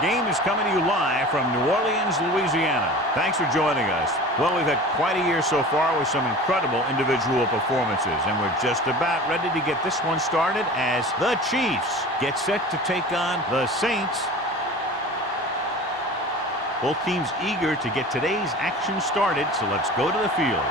game is coming to you live from New Orleans, Louisiana. Thanks for joining us. Well, we've had quite a year so far with some incredible individual performances, and we're just about ready to get this one started as the Chiefs get set to take on the Saints. Both teams eager to get today's action started, so let's go to the field.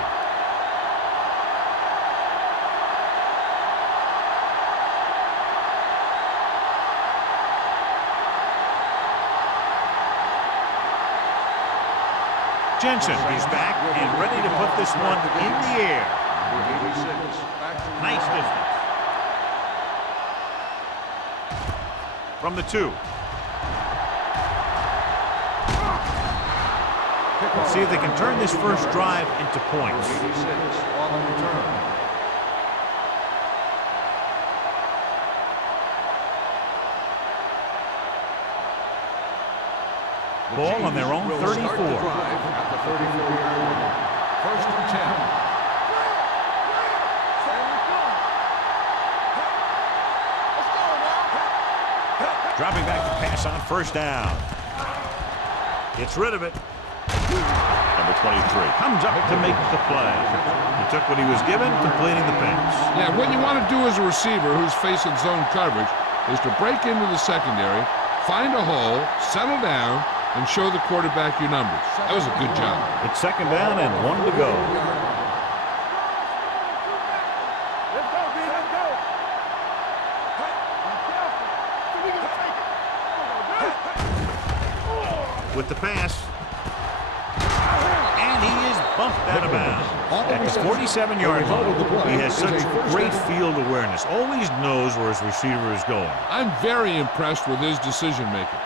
Jensen is back and ready to put this one in the air. Nice distance. From the 2. Let's see if they can turn this first drive into points. Ball on their own 34. At the 34-yard line. First and 10. Dropping back to pass on first down. Gets rid of it. Number 23 comes up to make the play. He took what he was given, completing the pass. Yeah, what you want to do as a receiver who's facing zone coverage is to break into the secondary, find a hole, settle down, and show the quarterback your numbers. That was a good job. It's second down and 1 to go. With the pass. And he is bumped out of bounds. At the 47-yard line, he has such great field awareness. Always knows where his receiver is going. I'm very impressed with his decision-making.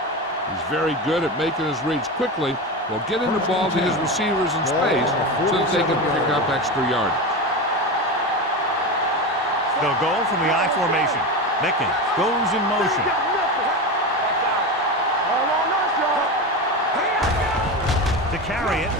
He's very good at making his reads quickly while getting the ball to his receivers in space so that they can pick up extra yardage. They'll go from the I formation. Mickens goes in motion. To carry it.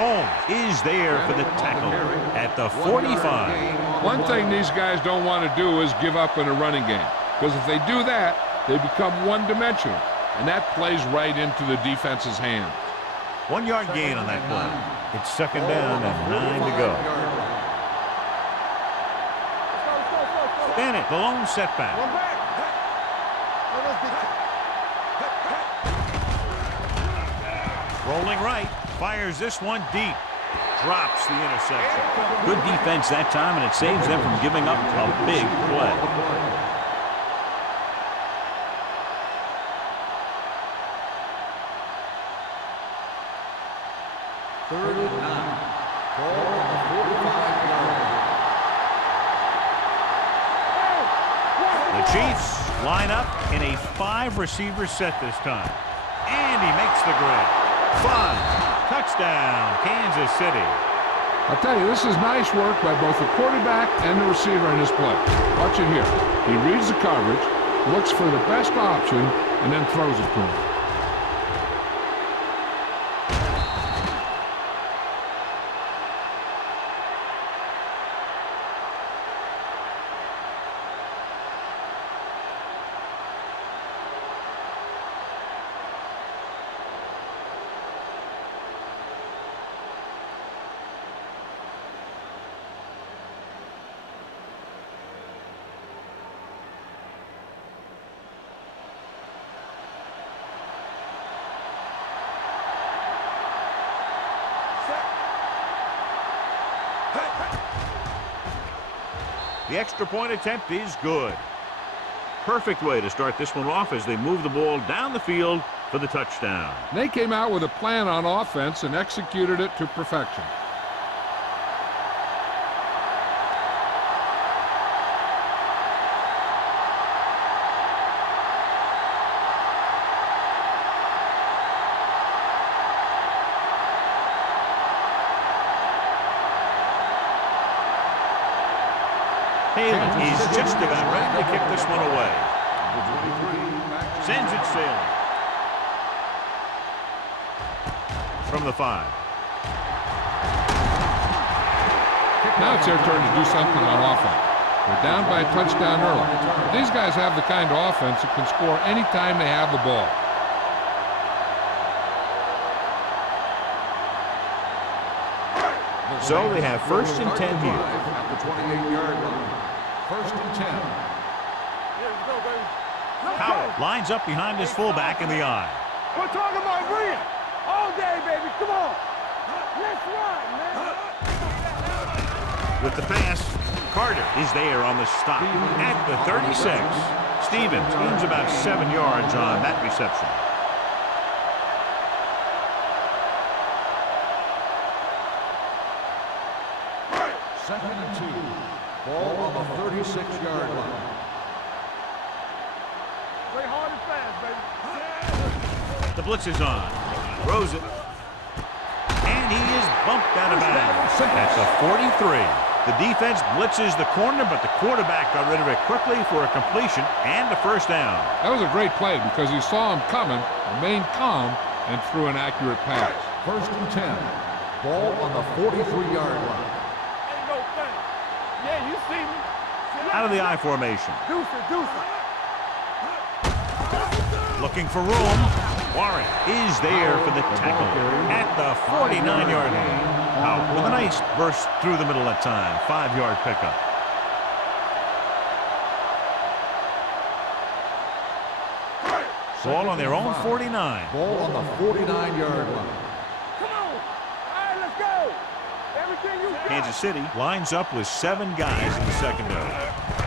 Holmes is there for the tackle at the 45. One thing these guys don't want to do is give up in a running game. Because if they do that, they become one-dimensional, and that plays right into the defense's hands. 1 yard gain on that play. It's second down and 9 to go. Bennett, the lone setback. Rolling right, fires this one deep. Drops the interception. Good defense that time, and it saves them from giving up a big play. Third and 9. Ball on the 45-yard line. The Chiefs line up in a 5-receiver set this time. And he makes the grab. 5. Touchdown, Kansas City. I'll tell you, this is nice work by both the quarterback and the receiver in this play. Watch it here. He reads the coverage, looks for the best option, and then throws it to him. The extra point attempt is good. Perfect way to start this one off as they move the ball down the field for the touchdown. They came out with a plan on offense and executed it to perfection. Halen is just about ready to kick this one away. Sends it sailing. From the 5. Now it's their turn to do something on offense. They're down by a touchdown early. These guys have the kind of offense that can score anytime they have the ball. So they have 1st and 10 here. At the 28-yard line. 1st and 10. Howard lines up behind his fullback in the eye. We're talking about Bria all day, baby. Come on. Let's ride, man. With the pass, Carter is there on the stop at the 36. Stevens gains about 7 yards on that reception. Second and 2. Ball on the 36-yard line. Play hard and fast, baby. The blitz is on. Throws it. And he is bumped out of bounds at the 43. The defense blitzes the corner, but the quarterback got rid of it quickly for a completion and a first down. That was a great play because he saw him coming, remained calm, and threw an accurate pass. 1st and 10. Ball on the 43-yard line. Ain't no thing. Yeah, you see me. Out of the I formation. Deuce it. Looking for room. Warren is there for the tackle at the 49-yard line. Out with a nice burst through the middle that time. 5-yard pickup. Ball on their own 49. Ball on the 49-yard line. Come on. All right, let's go. Everything you got. Kansas City lines up with 7 guys in the secondary.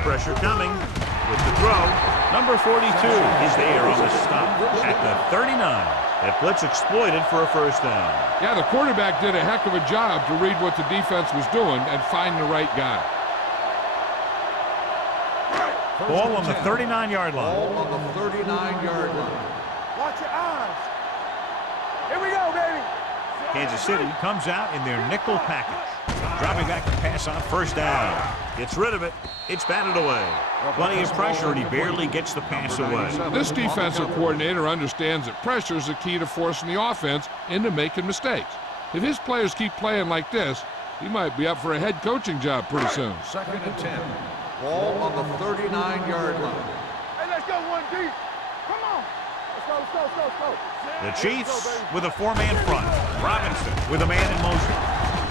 Pressure coming with the throw. Number 42 is there on the stop at the 39. That blitz exploited for a first down. Yeah, the quarterback did a heck of a job to read what the defense was doing and find the right guy. Ball on the 39-yard line. Ball on the 39-yard line. Watch your eyes. Here we go, baby. Kansas City comes out in their nickel package. Dropping back to pass on first down. Gets rid of it. It's batted away. Plenty of pressure, and he barely gets the pass away. This defensive coordinator understands that pressure is the key to forcing the offense into making mistakes. If his players keep playing like this, he might be up for a head coaching job pretty soon. 2nd and 10. Ball on the 39-yard line. Hey, let's go one deep. Come on. Let's go. The Chiefs with a 4-man front. Robinson with a man in motion.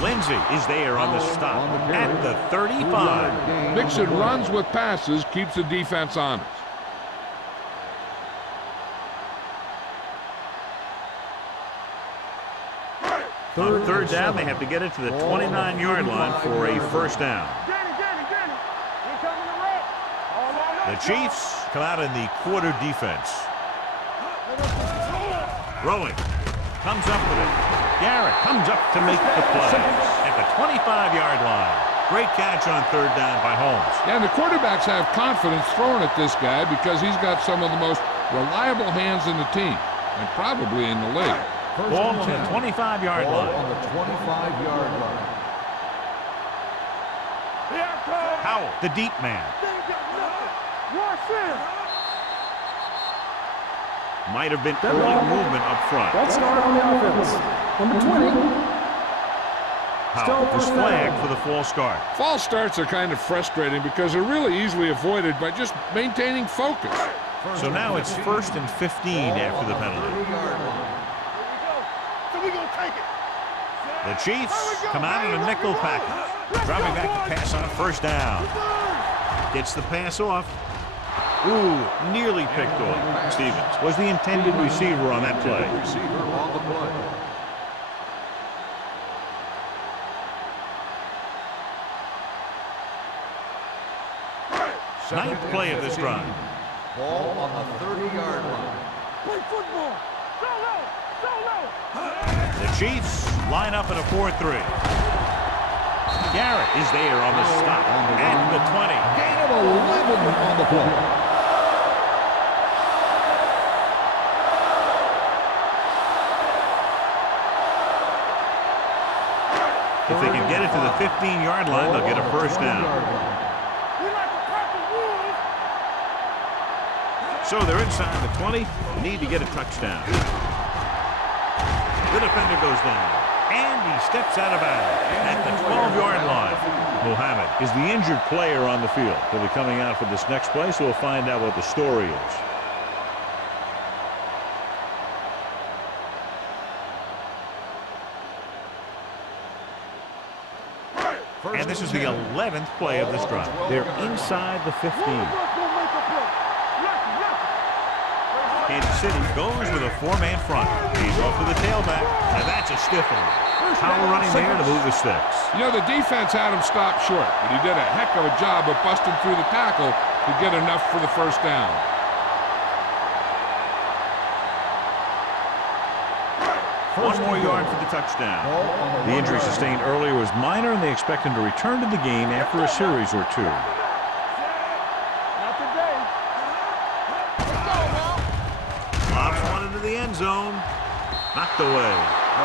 Lindsey is there on the stop at the 35. Mixon runs with passes, keeps the defense honest. On third down, they have to get it to the 29-yard line for a first down. Here coming the red. The Chiefs come out in the quarter defense. Throwing. Comes up with it. Garrett comes up to make the play at the 25-yard line. Great catch on third down by Holmes. Yeah, and the quarterbacks have confidence throwing at this guy because he's got some of the most reliable hands in the team and probably in the league. Ball on the 25-yard Ball line. on the 25-yard line. Here I come. Howell, the deep man. They ain't got nothing. Watch this. Might have been early movement up front. That's start on the offense. Number 20. Howell is flagged for the false start. False starts are kind of frustrating because they're really easily avoided by just maintaining focus. So now it's 1st and 15 after the penalty. 30-yard line. Here we go. So we gonna take it. The Chiefs come out in a nickel package. Dropping back to pass on first down. Gets the pass off. Ooh, nearly picked off. Stevens was the intended receiver on that play. Receiver on the play. Ninth play of this drive. Ball on the 30-yard line. Play football. Solo. The Chiefs line up in a 4-3. Garrett is there on the stop at the 20. Gain of 11 on the play. If they can get it to the 15-yard line, they'll get a first down. We like to crack the rules. So they're inside the 20. Need to get a touchdown. The defender goes down. And he steps out of bounds at the 12-yard line. Muhammad is the injured player on the field. He'll be coming out for this next play, so we'll find out what the story is. And this is the 11th play of this drive. They're inside the 15. Kansas City goes with a four-man front. He's off to the tailback, and that's a stiff one. Power running there to move the sticks. You know, the defense had him stop short, but he did a heck of a job of busting through the tackle to get enough for the first down. One more yard for the touchdown. The injury sustained earlier was minor, and they expect him to return to the game after a series or two. Lobs one into the end zone. Knocked away.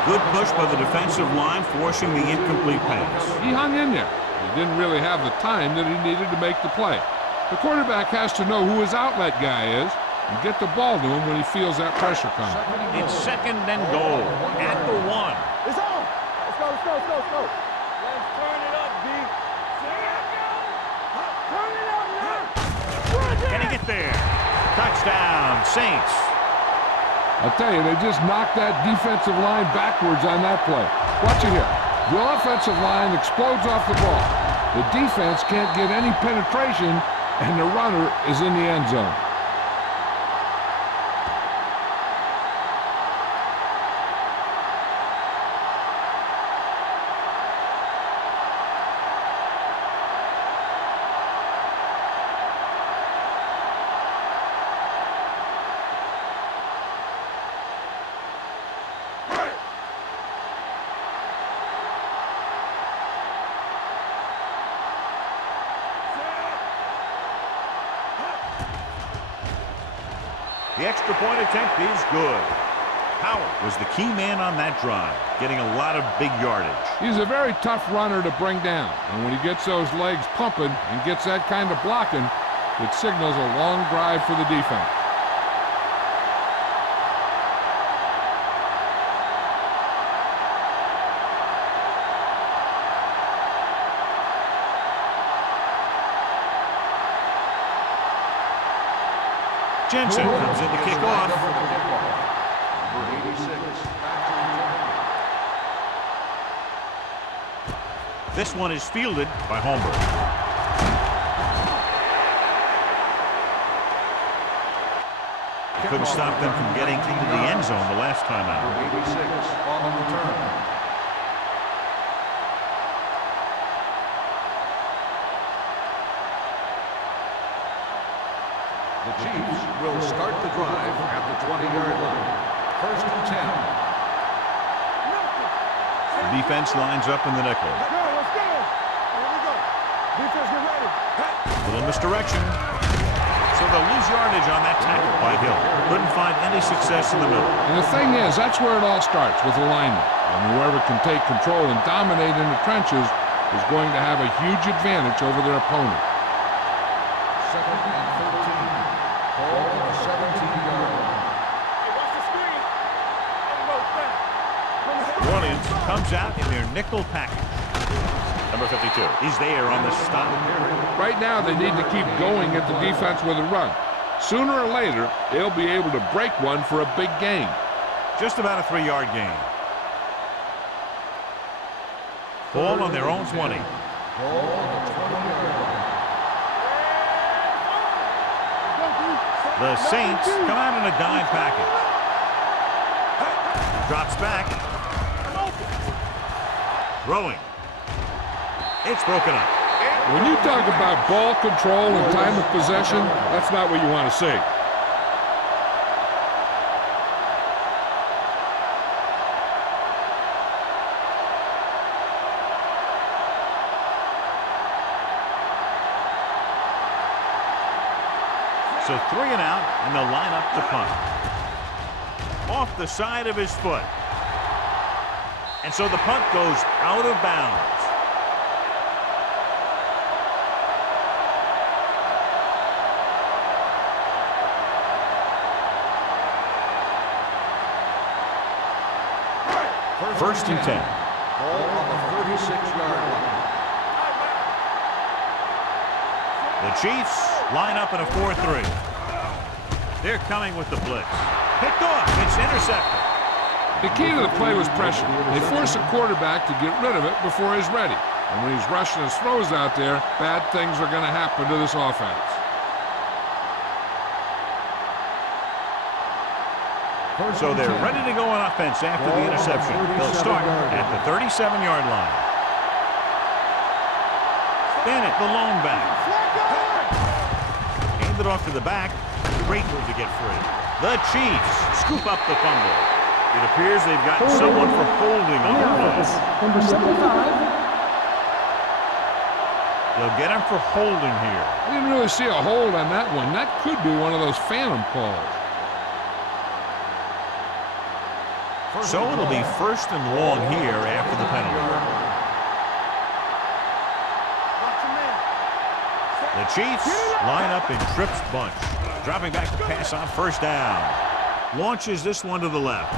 Good push by the defensive line, forcing the incomplete pass. He hung in there. He didn't really have the time that he needed to make the play. The quarterback has to know who his outlet guy is and get the ball to him when he feels that pressure coming. It's second and goal at the 1. It's on. Let's go, let's go, let's go, let's go. Let's turn it up, D. Turn it up now. Can he get there? Touchdown, Saints. I'll tell you, they just knocked that defensive line backwards on that play. Watch it here. The offensive line explodes off the ball. The defense can't get any penetration, and the runner is in the end zone. The extra point attempt is good. Howard was the key man on that drive, getting a lot of big yardage. He's a very tough runner to bring down, and when he gets those legs pumping and gets that kind of blocking, it signals a long drive for the defense. Jensen comes in to kick off. Number 86, back to return. This one is fielded by Holmberg. Couldn't stop them from getting into the end zone the last time out. Number 86 on the return. The Chiefs will start the drive at the 20-yard line. First and 10. The defense lines up in the nickel. Let's go, let's go. Here we go. Defense, get ready. Little misdirection. So they'll lose yardage on that tackle by Hill. Couldn't find any success in the middle. And the thing is, that's where it all starts, with alignment. And whoever can take control and dominate in the trenches is going to have a huge advantage over their opponent. Second and 13. Ball on the 17-yard line. Hey, watch the screen. New Orleans comes out in their nickel package. Number 52. He's there on the stop. Right now, they need to keep going at the defense with a run. Sooner or later, they'll be able to break one for a big gain. Just about a 3-yard gain. Ball on their own 20. Ball on the 20-yard line. The Saints come out in a dime package. Drops back. Throwing. It's broken up. When you talk about ball control and time of possession, that's not what you want to see. So 3 and out, and they'll line up to punt. Off the side of his foot. And so the punt goes out of bounds. 1st and 10. Ball on the 36-yard line. The Chiefs line up in a 4-3. They're coming with the blitz. Picked off. It's intercepted. The key to the play was pressure. They force a quarterback to get rid of it before he's ready. And when he's rushing his throws out there, bad things are going to happen to this offense. So they're ready to go on offense after the interception. They'll start at the 37-yard line. Bennett, the lone back. Hand it off to the back. Great move to get free. The Chiefs scoop up the fumble. It appears they've got someone for holding on the play. Number 75. They'll get him for holding here. I didn't really see a hold on that one. That could be one of those phantom calls. So it'll be 1st and long here after the penalty. The Chiefs line up in trips bunch. Dropping back to pass on 1st down. Launches this one to the left.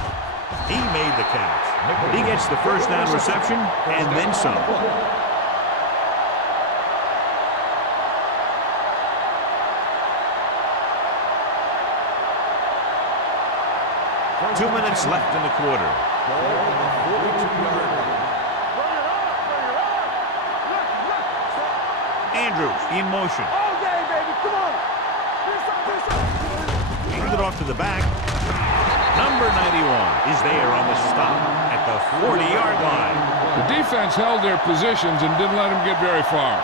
He made the catch. He gets the 1st down reception and then some. 2 minutes left in the quarter. Ball on the 42-yard line. Andrews in motion. All day, baby. Come on. Hands it off to the back. Number 91 is there on the stop at the 40-yard line. The defense held their positions and didn't let them get very far.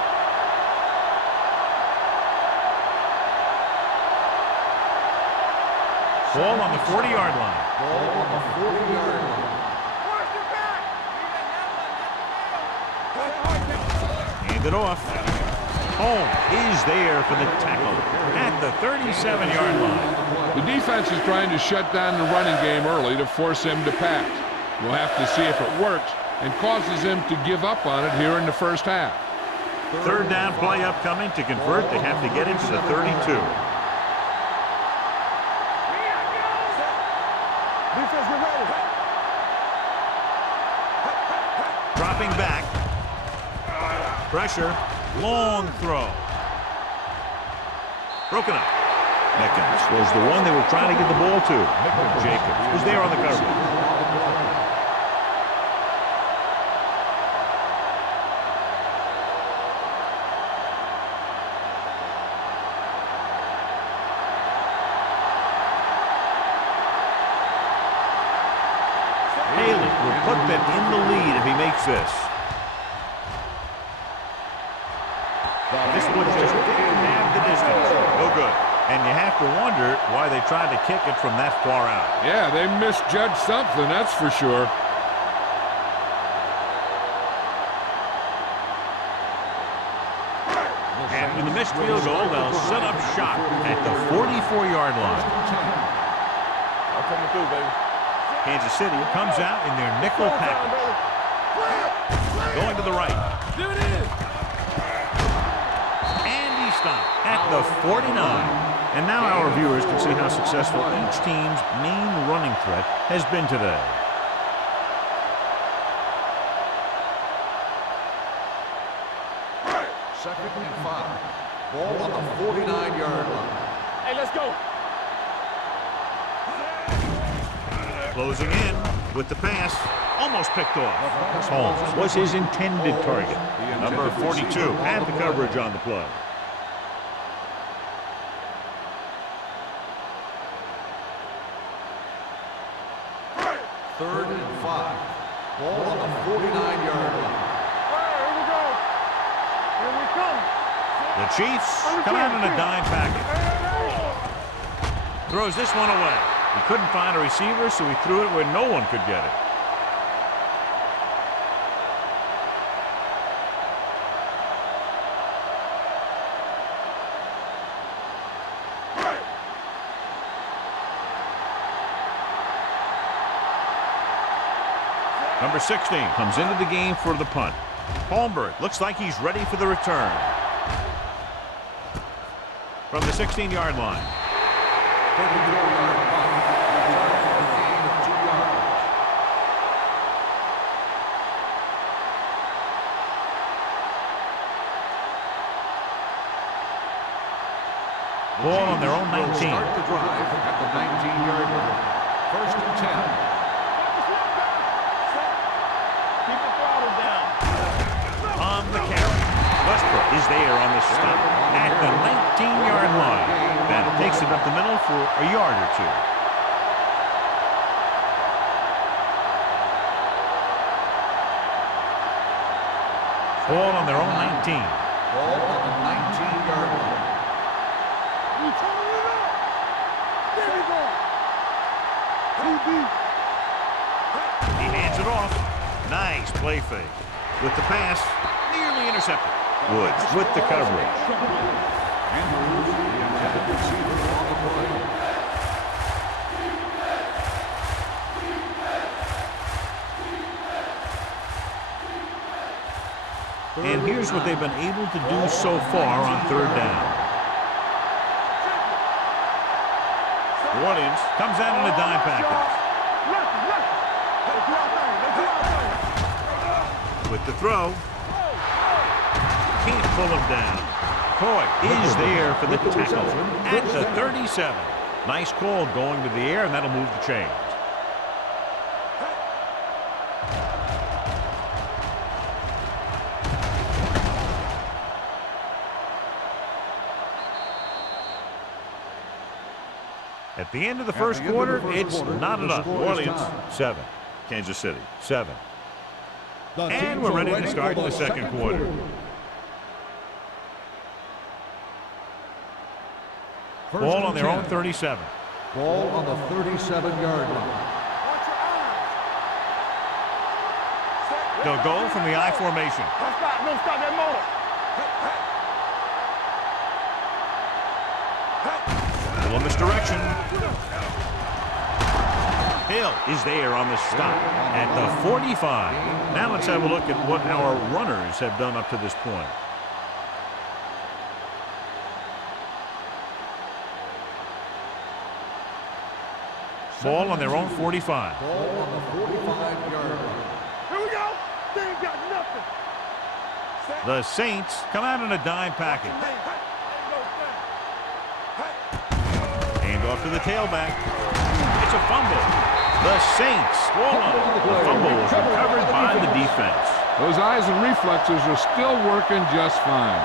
Ball on the 40-yard line. Ball on the 40-yard line. Hand it off. Holmes is there for the tackle at the 37-yard line. The defense is trying to shut down the running game early to force him to pass. We'll have to see if it works and causes him to give up on it here in the 1st half. 3rd down play upcoming. To convert, they have to get into the 32. Defense, get ready. Dropping back. Pressure. Long throw. Broken up. Mickens was the one they were trying to get the ball to. Jacobs was there on the coverage. Haley will put them in the lead if he makes this. This one just didn't have the distance. No good. And you have to wonder why they tried to kick it from that far out. Yeah, they misjudged something, that's for sure. After the missed field goal, they'll set up shop at the 44-yard line. I'm coming through, baby. Kansas City comes out in their nickel package. Going to the right. There it is. And he stopped at the 49. And now our viewers can see how successful each team's main running threat has been today. Second and 5. Ball on the 49-yard line. Hey, let's go. Closing in with the pass. Almost picked off. Holmes was his intended target. Number 42 had the coverage on the play. Third and 5. Ball on the 49-yard line. Here we go. Here we come. The Chiefs come out in a dime package. Throws this one away. He couldn't find a receiver, so he threw it where no one could get it. Number 16 comes into the game for the punt. Holmberg looks like he's ready for the return. From the 16-yard line. 34-yard punt. Return for a gain of 2 yards. Ball on their own 19. Start the drive at the 19-yard line. First and 10. Keep the throttle down. On the carry. Westbrook is there on the stop at the 19-yard line. That takes it up the middle for a yard or two. Ball on their own 19. Ball on the 19-yard line. You turn it up. There we go. He hands it off. Nice play fake. With the pass, nearly intercepted. Woods with the coverage. Andrews, the intended receiver on the play. And here's what they've been able to do so far on third down. New Orleans comes out in a dime package. With the throw. Can't pull him down. Coy is there for the tackle at the 37. Nice call going to the air, and that'll move the chains. At the end of the first quarter, it's not enough. New Orleans, 7. Kansas City, 7. And we're ready to start the second quarter. Ball on their own 37. Ball on the 37-yard line. They'll go from the I formation. Don't stop that motor. Little misdirection. Hill is there on the stop at the 45. Now let's have a look at what our runners have done up to this point. Ball on their own 45. Ball on the 45-yard line. Here we go. They ain't got nothing. The Saints come out in a dime package. Hand off to the tailback. It's a fumble. The Saints swallow. The fumble was recovered by the defense. Those eyes and reflexes are still working just fine.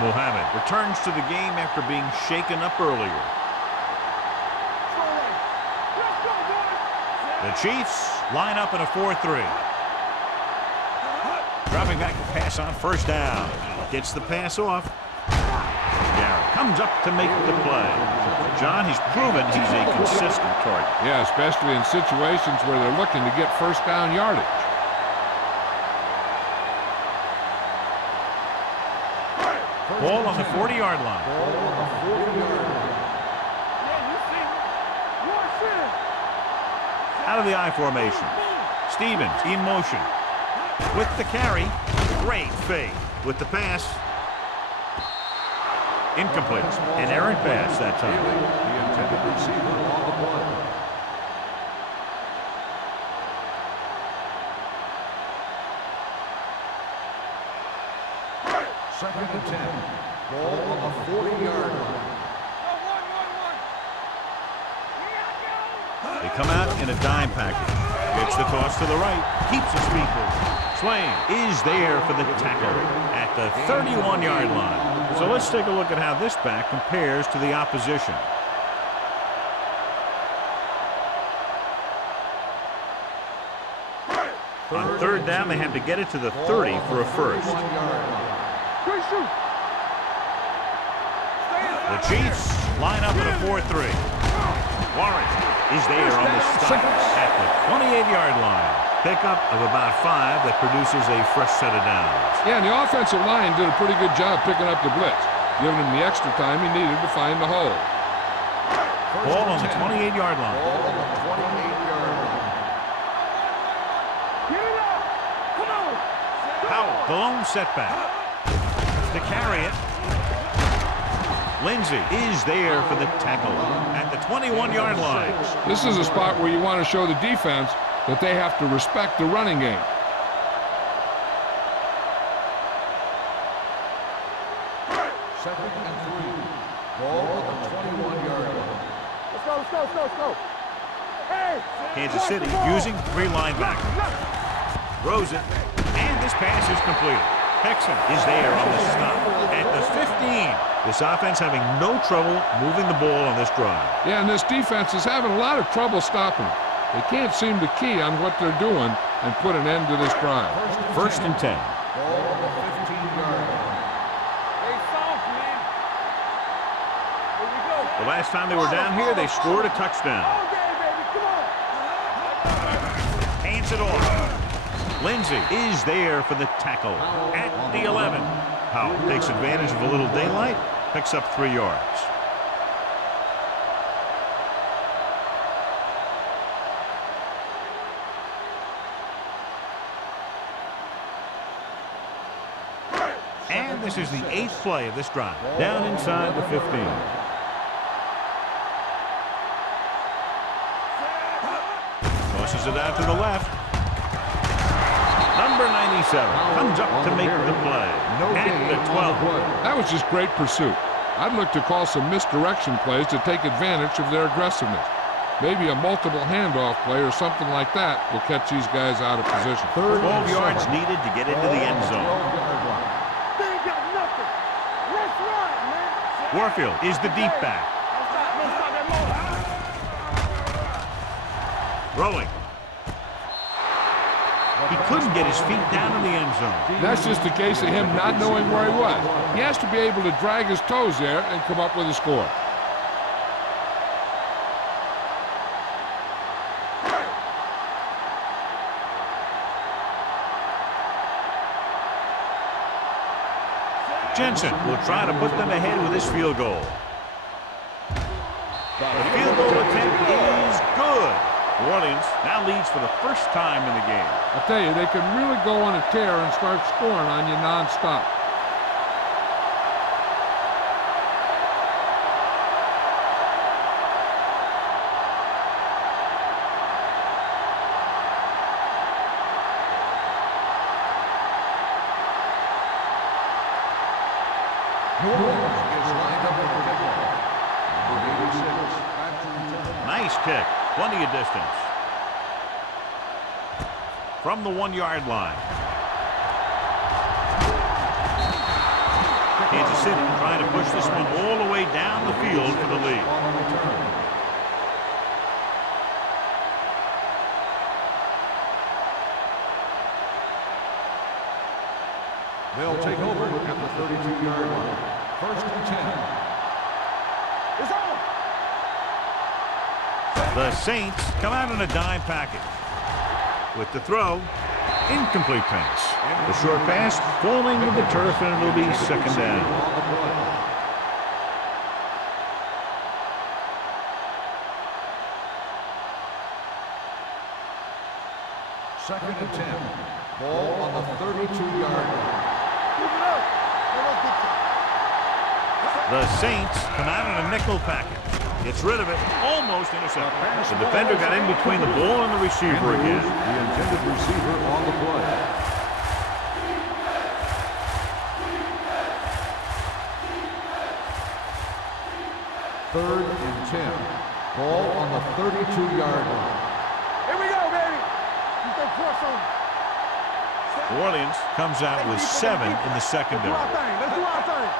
Mohammed returns to the game after being shaken up earlier. The Chiefs line up in a 4-3. Dropping back to pass on first down. Gets the pass off. Garrett comes up to make the play. John, he's proven he's a consistent target. Yeah, especially in situations where they're looking to get first down yardage. Ball on the 40-yard line. Ball on the 40-yard line. Out of the I formation. Stevens in motion. With the carry. Great fake. With the pass. Incomplete. An errant pass that time. The intended receiver on the play. Second and 10. Ball on the 40-yard line. They come out in a dime package. Gets the toss to the right. Keeps his feet moving. Swain is there for the tackle at the 31-yard line. So let's take a look at how this back compares to the opposition. On third down, they have to get it to the 30 for a first. The Chiefs line up in a 4-3. Warren is there on the stop at the 28-yard line. Pickup of about 5 that produces a fresh set of downs. Yeah, and the offensive line did a pretty good job picking up the blitz, giving him the extra time he needed to find the hole. Ball on the 28-yard line. Ball on the 28-yard line. Get it up. Come on. Powell, the lone setback. To carry it. Lindsey is there for the tackle at the 21-yard line. This is a spot where you want to show the defense that they have to respect the running game. go. Hey! Kansas City using 3 linebackers. Throws it, and this pass is completed. Hickson is there on the stop at the 15. This offense having no trouble moving the ball on this drive. Yeah, and this defense is having a lot of trouble stopping them. They can't seem to key on what they're doing and put an end to this drive. First and 10. Ball on the 15-yard line. Hey, soft, man. Here we go. The last time they were down here, they scored a touchdown. All day, baby. Come on. Hands it off. Lindsey is there for the tackle at the 11. Powell takes advantage of a little daylight, picks up 3 yards. And this is the 8th play of this drive. Down inside the 15. Tosses it out to the left. Number 97 comes up to make the play at the 12. That was just great pursuit. I'd look to call some misdirection plays to take advantage of their aggressiveness. Maybe a multiple handoff play or something like that will catch these guys out of position. 12 yards needed to get into the end zone. They ain't got nothing. Let's ride, man. Warfield is the deep back. Let's stop that motor. Throwing. He couldn't get his feet down in the end zone. That's just a case of him not knowing where he was. He has to be able to drag his toes there and come up with a score. Jensen will try to put them ahead with his field goal. The field goal attempt is good. New Orleans now leads for the first time in the game. I tell you, they can really go on a tear and start scoring on you nonstop. New Orleans is lined up for the kickoff. Number 86, Patrick. Nice kick. Plenty of distance. From the 1-yard line. Kansas City trying to push this one all the way down the field for the lead. On the return. They'll take over at the 32-yard line. First and 10. It's on. The Saints come out in a dime package. With the throw, incomplete pass. The short pass falling to the turf, and it'll be second down. Second and 10. Ball on the 32-yard line. The Saints come out in a nickel package. Gets rid of it, almost intercepted. The defender got in between the ball and the receiver again. The intended receiver on the play. Third and 10. Ball on the 32-yard line. Here we go, baby. Keep that press on. New Orleans comes out with 7 in the secondary. Let's do our thing.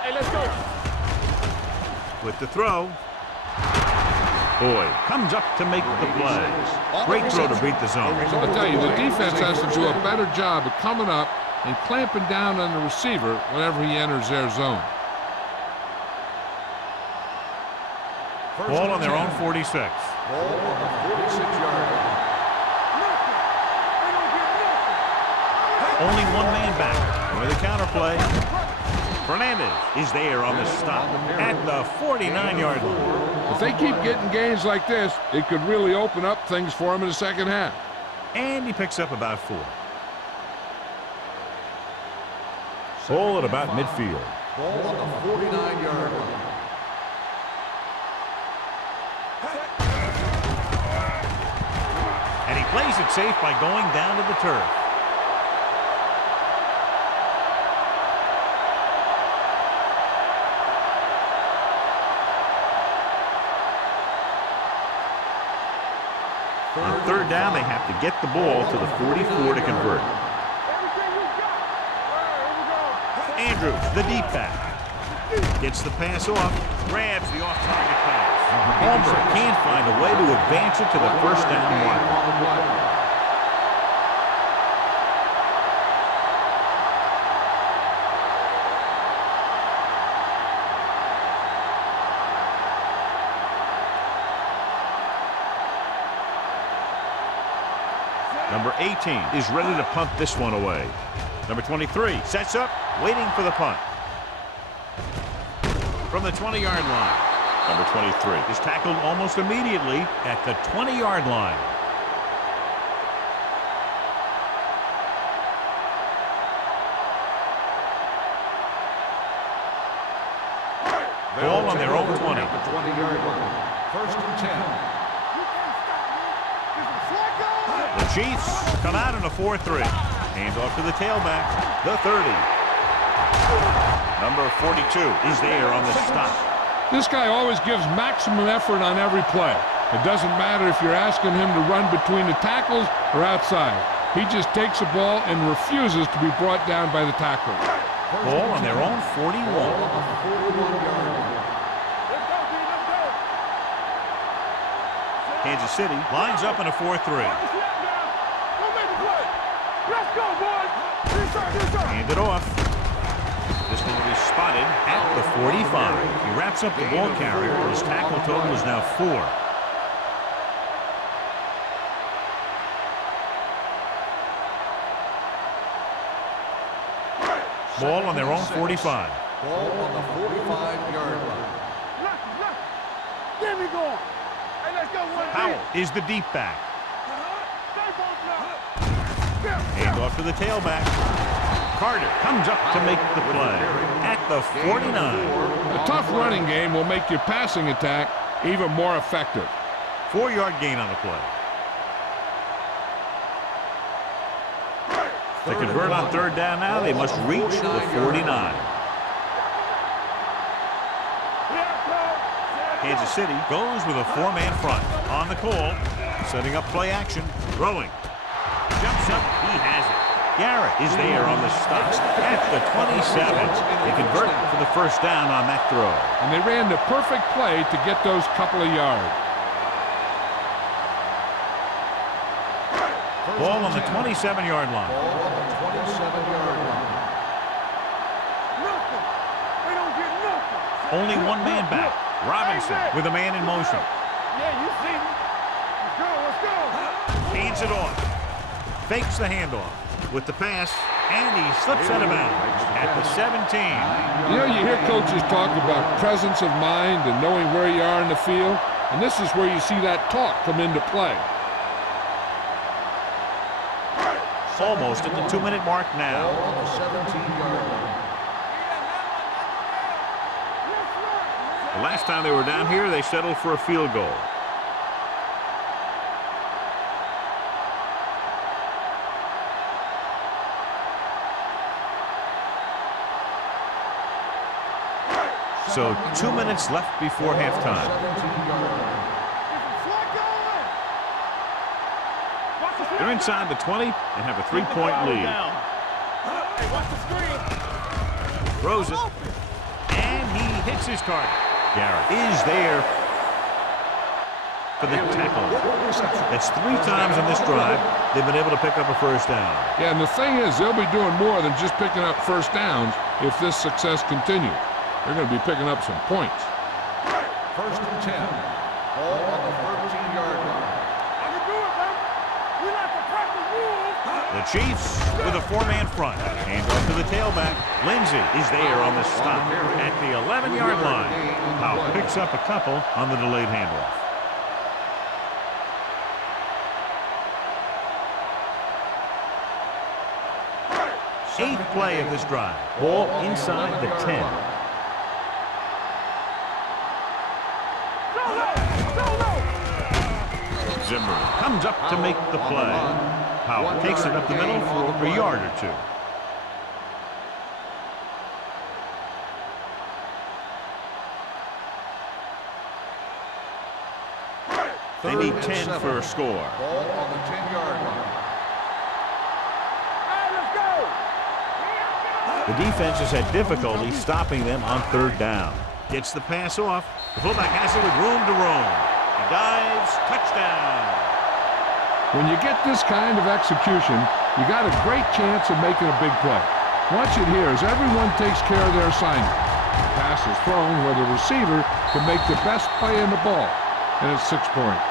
Hey, let's go. With the throw, Boyd comes up to make the play. Great throw to beat the zone. I tell you, the defense has to do a better job of coming up and clamping down on the receiver whenever he enters their zone. Ball on their own 46. Ball on the 46-yard line. Only one man back. With a counter play. Fernandez is there on the stop at the 49-yard line. If they keep getting gains like this, it could really open up things for him in the second half. And he picks up about 4. Ball at about midfield. Ball on the 49-yard line. And he plays it safe by going down to the turf. On third down, they have to get the ball to the 44 to convert. Everything you got. All right, here we go. Andrews, the deep back. Gets the pass off, grabs the off-target pass. Palmer can't find a way to advance it to the first down mark. Number 18 is ready to punt this one away. Number 23 sets up, waiting for the punt. From the 20-yard line, number 23 is tackled almost immediately at the 20-yard line. Ball on their own 20. At the 20-yard line. First and 10. The Chiefs come out in a 4-3. Hands off to the tailback, the 30. Number 42 is there on the stop. This guy always gives maximum effort on every play. It doesn't matter if you're asking him to run between the tackles or outside. He just takes the ball and refuses to be brought down by the tackler. Ball on their own 41. Kansas City lines up in a 4-3. Let's go, boys. Hand it off. This one will be spotted at the 45. He wraps up the ball carrier. His tackle total is now 4. Ball on their own 45. Ball on the 45-yard line. Get me going. Hey, let's go. Powell is the deep back. Hand off to the tailback. Carter comes up to make the play at the 49. A tough running game will make your passing attack even more effective. 4-yard gain on the play. To convert on third down now, they must reach the 49. Kansas City goes with a 4-man front. On the call, setting up play action, throwing. Jumps up, he has it. Garrett is there on the stop at the 27. They convert for the first down on that throw. And they ran the perfect play to get those couple of yards. Ball on the 27-yard line. Ball on the 27-yard line. Nothing. They don't get nothing. Only one man back. Robinson with a man in motion. Yeah, you see me. Let's go. Hands it off. Fakes the handoff with the pass, and he slips out of bounds at the 17. You know, you hear coaches talk about presence of mind and knowing where you are in the field, and this is where you see that talk come into play. Almost at the 2-minute mark now. Ball on the 17-yard line. The last time they were down here, they settled for a field goal. So 2 minutes left before halftime. 17-yard line. They're inside the 20 and have a 3-point lead. Hey, watch the screen. Throws it, and he hits his target. Garrett is there for the tackle. That's 3 times on this drive they've been able to pick up a first down. Yeah, and the thing is, they'll be doing more than just picking up first downs if this success continues. They're going to be picking up some points. First and 10. Ball on the 13-yard line. I can do it, man. We like to practice rules. The Chiefs with a 4-man front. Hands off to the tailback. Lindsey is there on the stop at the 11-yard line. Powell picks up a couple on the delayed handoff. Eighth play of this drive. Ball inside the 10. Zimmer comes up to make the play. Powell takes it up the middle for a yard or 2. They Third need and 10 7. for a score. Ball on the 10-yard line. Hey, let's go! The defense has had difficulty stopping them on third down. Gets the pass off. The fullback has it with room to roam. He dives. Touchdown. When you get this kind of execution, you got a great chance of making a big play. Watch it here as everyone takes care of their assignment. The pass is thrown where the receiver can make the best play in the ball, and it's 6 points.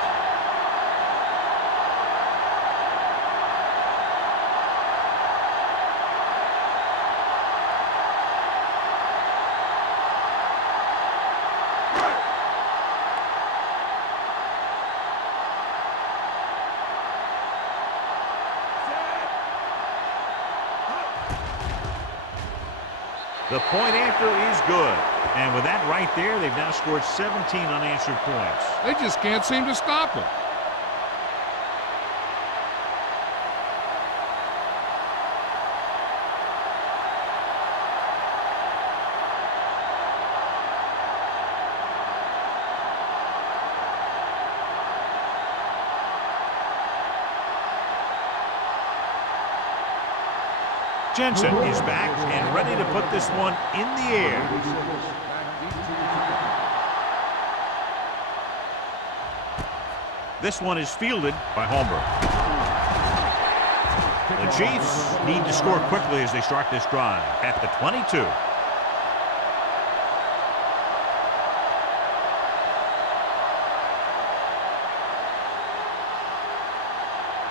The point after is good. And with that right there, they've now scored 17 unanswered points. They just can't seem to stop it. Jensen is back and ready to put this one in the air. This one is fielded by Holmberg. The Chiefs need to score quickly as they start this drive at the 22.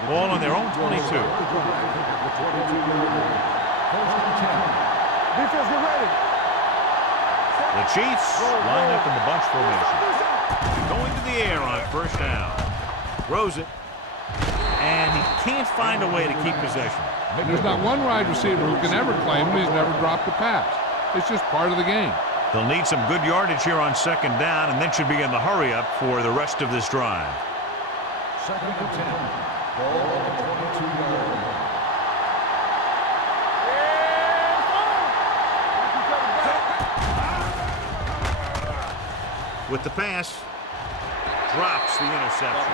Ball on their own 22. Defense, get ready. The Chiefs line up in the bunch formation. Going to the air on first down. Throws it. And he can't find a way to keep possession. There's not one wide receiver who can ever claim he's never dropped a pass. It's just part of the game. They'll need some good yardage here on second down and then should be in the hurry-up for the rest of this drive. second and 10. Ball on the 22-yard line. With the pass, drops the interception.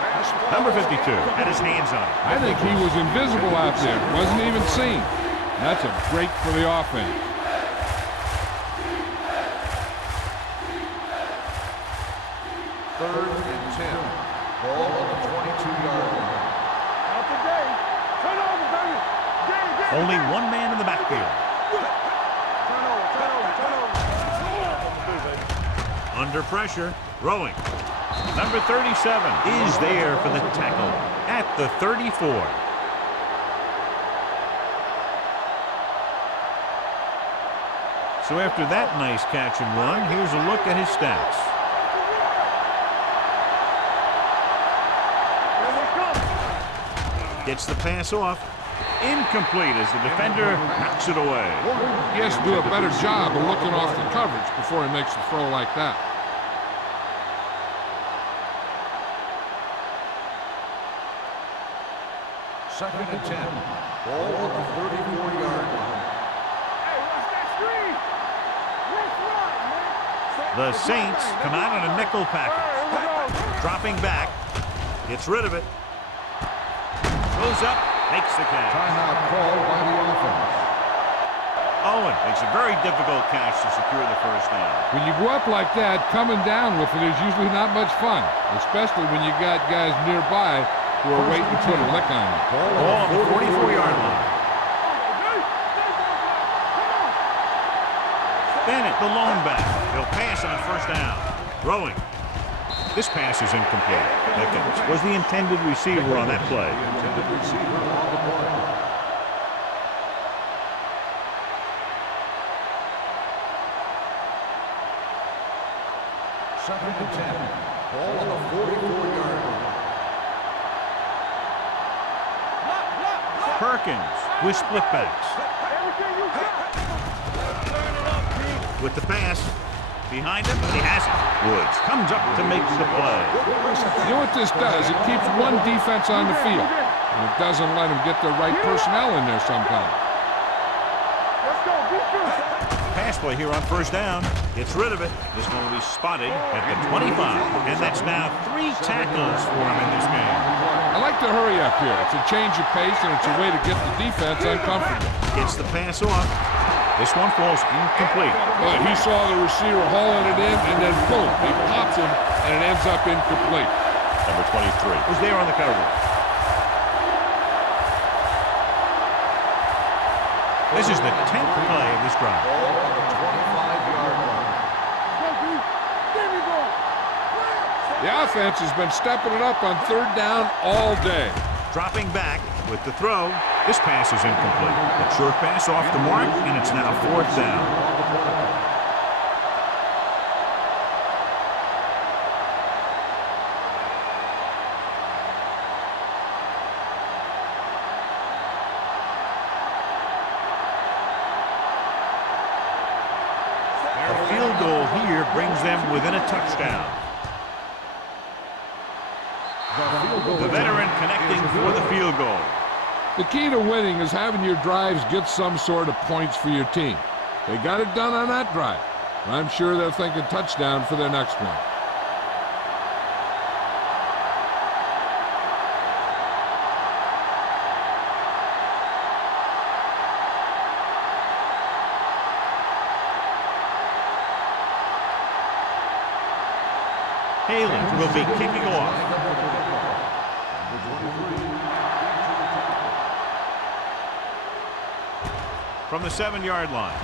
Number 52 had his hands on it. I think he was invisible out there. Wasn't even seen. That's a break for the offense. Third and 10. Ball on the 22-yard line. Out the day. Turn over, baby. Day. Only one man in the backfield. Turn over. Under pressure, throwing. Number 37 is there for the tackle at the 34. So after that nice catch and run, here's a look at his stats. Gets the pass off. Incomplete as the defender knocks it away. He has to do a better job of looking off the coverage before he makes a throw like that. Second and 10. Ball on the 34-yard line. Hey, watch that screen. Let's run, man. The Saints come out on a nickel package. Dropping back. Gets rid of it. Goes up. Makes the catch. Timeout called by the offense. Owen makes a very difficult catch to secure the first down. When you go up like that, coming down with it is usually not much fun, especially when you got guys nearby who are waiting to put a lick on you. Ball on the 44-yard line. Bennett, the lone back. He'll pass on first down. Throwing. This pass is incomplete. Pickens was the intended receiver on that play. Intended receiver on the play. Second and 10. Ball on the 44-yard line. Perkins with splitbacks. With the pass. Behind him, and he has it. Woods comes up to make the play. You know what this does? It keeps one defense on the field, and it doesn't let them get the right personnel in there sometimes. Let's go. Be good. pass play here on first down. Gets rid of it. This one will be spotted at the 25. And that's now 3 tackles for him in this game. I like the hurry up here. It's a change of pace, and it's a way to get the defense uncomfortable. Gets the pass off. This one falls incomplete. Well, he saw the receiver hauling it in, and then boom, he pops him, and it ends up incomplete. Number 23 was there on the coverage. This is the 10th play of this drive. Ball on the 25-yard line. The offense has been stepping it up on third down all day. Dropping back with the throw. This pass is incomplete. A short pass off the mark, and it's now 4th down. A field goal here brings them within a touchdown. The veteran connecting for the field goal. The key to winning is having your drives get some sort of points for your team. They got it done on that drive. I'm sure they're thinking touchdown for their next one. Haley will be kicking off. From the 7-yard line.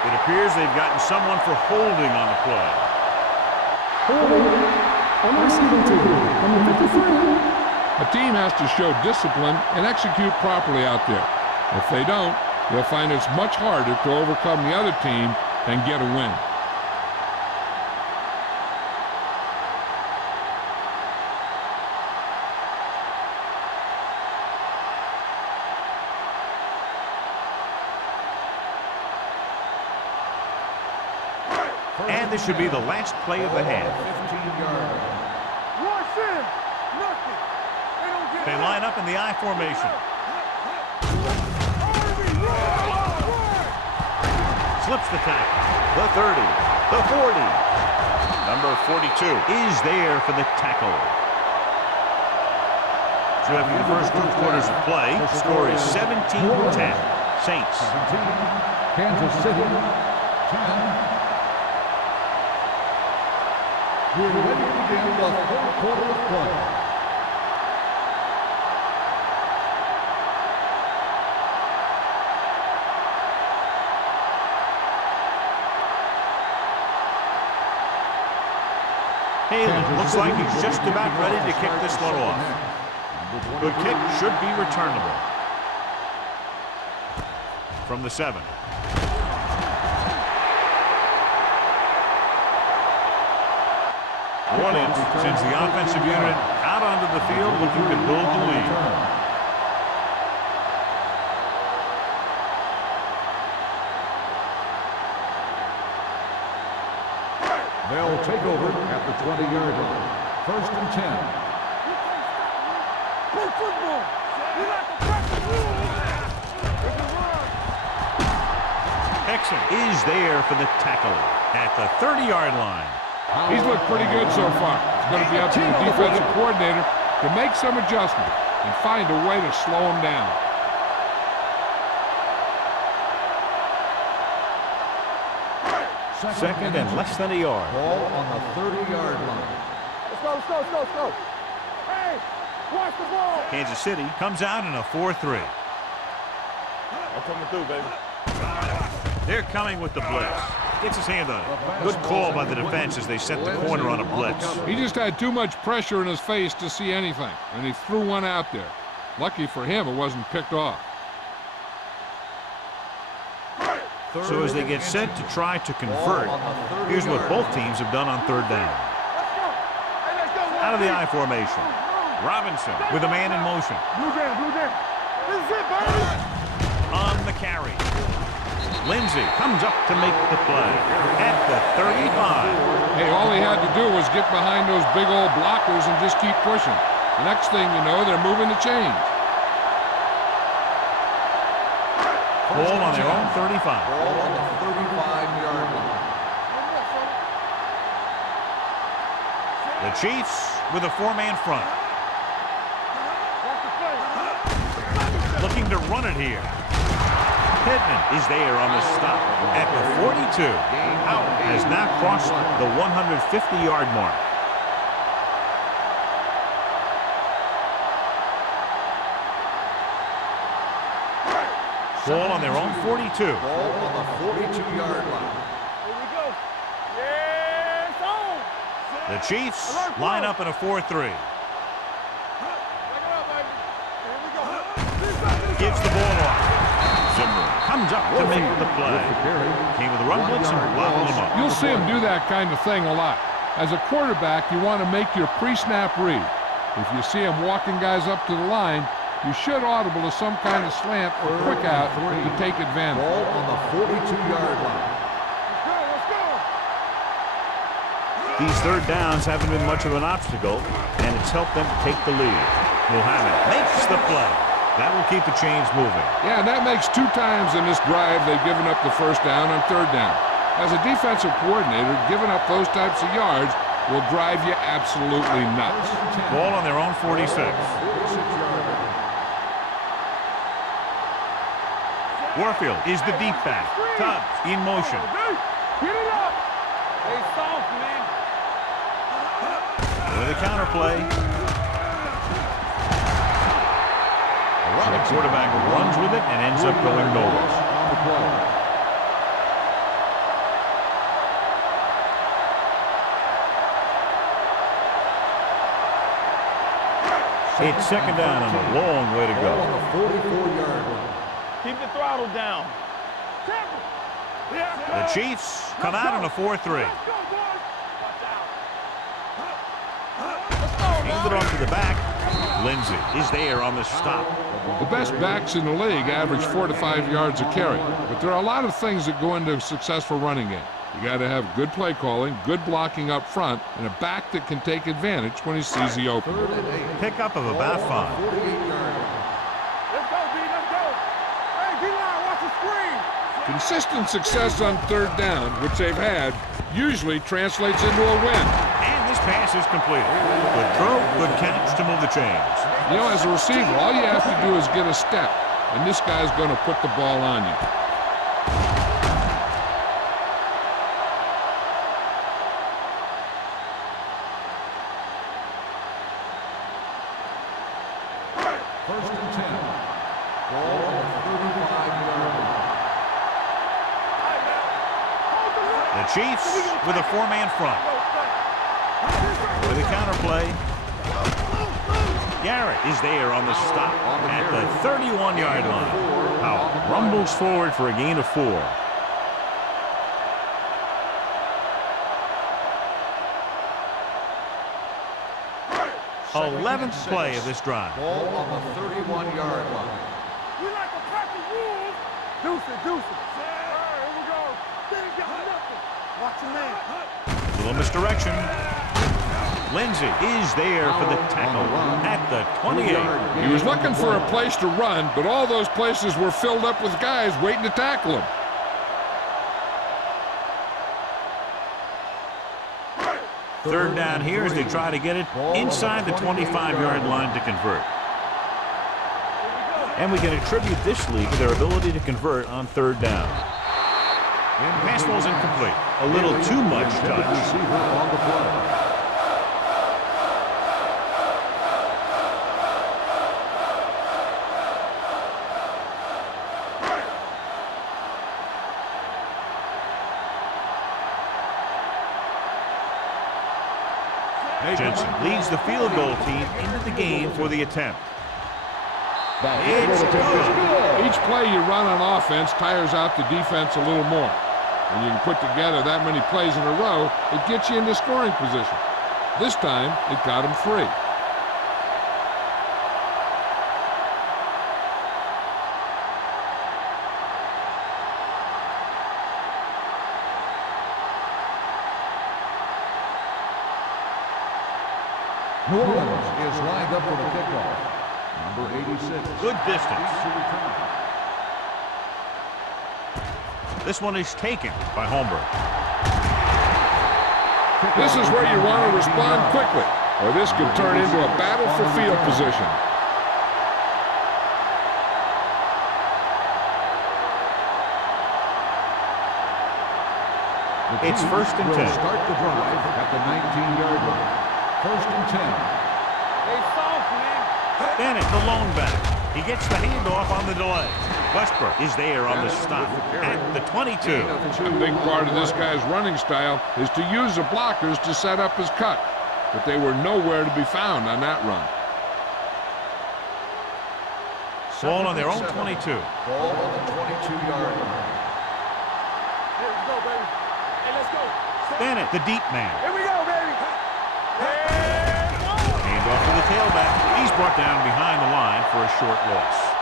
It appears they've gotten someone for holding on the play. Holding on the receiving team. Number 53. A team has to show discipline and execute properly out there. If they don't, they'll find it's much harder to overcome the other team and get a win. And this should be the last play of the half. 15-yard line. Watch in. Nothing. They don't get They line up in the I formation. Slips the tackle. The 30. The 40. Number 42 is there for the tackle. So after the first 2 quarters of play, the score is 17-10. Saints. 17. Kansas City. 10. We're ready to begin the 4th quarter of play. Haley looks like he's just about ready to kick this one off. Good kick should be returnable. From the 7. New Orleans sends the offensive unit out onto the field looking to build the lead. They'll take over at the 20-yard line. 1st and 10. Play football. You like to practice rule. Hexon is there for the tackle at the 30-yard line. He's looked pretty good so far. It's going to be up to the defensive coordinator to make some adjustments and find a way to slow him down. Second and less than a yard. Ball on the 30-yard line. Let's go. Hey, watch the ball. Kansas City comes out in a 4-3. I'm coming through, baby. They're coming with the blitz. Gets his hand on it. Good call by the defense as they set the corner on a blitz. He just had too much pressure in his face to see anything, and he threw one out there. Lucky for him, it wasn't picked off. So as they get set to try to convert, here's what both teams have done on 3rd down. Out of the I formation. Robinson with a man in motion. Blue jam. This is it, baby. On the carry. Lindsey comes up to make the play at the 35. Hey, all he had to do was get behind those big old blockers and just keep pushing. The next thing you know, they're moving the chains. Ball on their own 35. Ball on the 35-yard line. The Chiefs with a four-man front. Looking to run it here. Pittman is there on the stop at the 42. Howell has now crossed the 150-yard mark. Ball on their own 42. Ball on the 42-yard line. Here we go. Yes, on. The Chiefs line up in a 4-3. Gives the ball off. Zimmer comes up to make the play. Came with a run blitz and gobbled him up. You'll see him do that kind of thing a lot. As a quarterback, you want to make your pre-snap read. If you see him walking guys up to the line, you should audible to some kind of slant or quick out to take advantage. Ball on the 42-yard line. Let's go. These third downs haven't been much of an obstacle, and it's helped them take the lead. Muhammad makes the play. That will keep the chains moving. Yeah, and that makes 2 times in this drive they've given up the first down on third down. As a defensive coordinator, giving up those types of yards will drive you absolutely nuts. Ball on their own 46. Warfield is the deep back. Tubbs in motion. Get it up. They soft, man. With a counter play. The quarterback runs with it and ends up going nowhere. It's second down and a long way to Ball on go. the 44-yard line. Keep the throttle down. The Chiefs come out in a 4-3. Handed off to the back. Lindsey is there on the stop. The best backs in the league average 4 to 5 yards a carry, but there are a lot of things that go into a successful running game. You got to have good play calling, good blocking up front, and a back that can take advantage when he sees the opening. Pickup of about 5. 48-yard line. Let's go, B. Let's go. Hey, D-line, watch the screen. Consistent success on third down, which they've had, usually translates into a win. And this pass is completed. Good throw, good catch to move the chains. You know, as a receiver, all you have to do is get a step, and this guy's going to put the ball on you. First and 10. Ball on the 35-yard line. The Chiefs with a four-man front. With a counter play. Garrett is there on the stop at the 31-yard line. Howell rumbles forward for a gain of 4. Second 11th and play 6. of this drive. Ball on the 31-yard line. We like to crack the rules. Deuce it, deuce it. Here we go. They ain't got nothing. Watch your man. Little misdirection. Lindsey is there for the tackle at the 28. He was looking for a place to run, but all those places were filled up with guys waiting to tackle him. Third down here as they try to get it inside the 25-yard line to convert. And we can attribute this league to their ability to convert on third down. Pass ball's incomplete. A little too much touch. On the play. Jensen leads the field goal team into the game for the attempt. It's good. Each play you run on offense tires out the defense a little more. When you can put together that many plays in a row, it gets you into scoring position. This time, it got him free. New Orleans is lined up for the kickoff. Number 86. Good distance. To return. This one is taken by Holmberg. This is where you want to respond quickly, or this could turn into a battle for field position. It's 1st and 10. Start the drive at the 19-yard line. 1st and 10. They soft, man. Bennett, the lone back. He gets the handoff on the delay. Westbrook is there on the stop at the 22. A big part of this guy's running style is to use the blockers to set up his cut, but they were nowhere to be found on that run. Ball on their own 22. Ball on the 22-yard line. Here we go, baby. Hey, let's go. Bennett, the deep man. Here we go, baby. Handoff to the tailback. He's brought down behind the line for a short loss.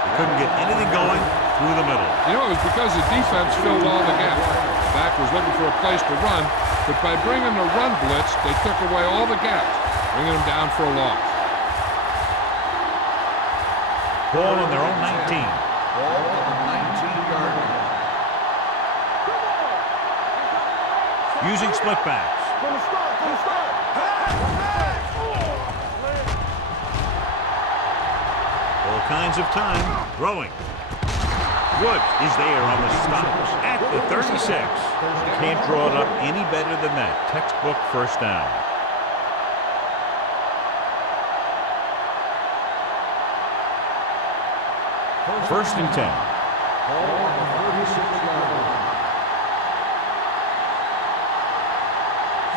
He couldn't get anything going through the middle. You know, it was because the defense filled all the gaps. The back was looking for a place to run, but by bringing the run blitz, they took away all the gaps, bringing them down for a loss. Ball on their own 19. Ball on the 19-yard line. Using split backs. From the start, from the start. All kinds of time. Throwing. Woods is there on the stop at the 36. Can't draw it up any better than that. Textbook first down. First and 10. Ball on the 36-yard line.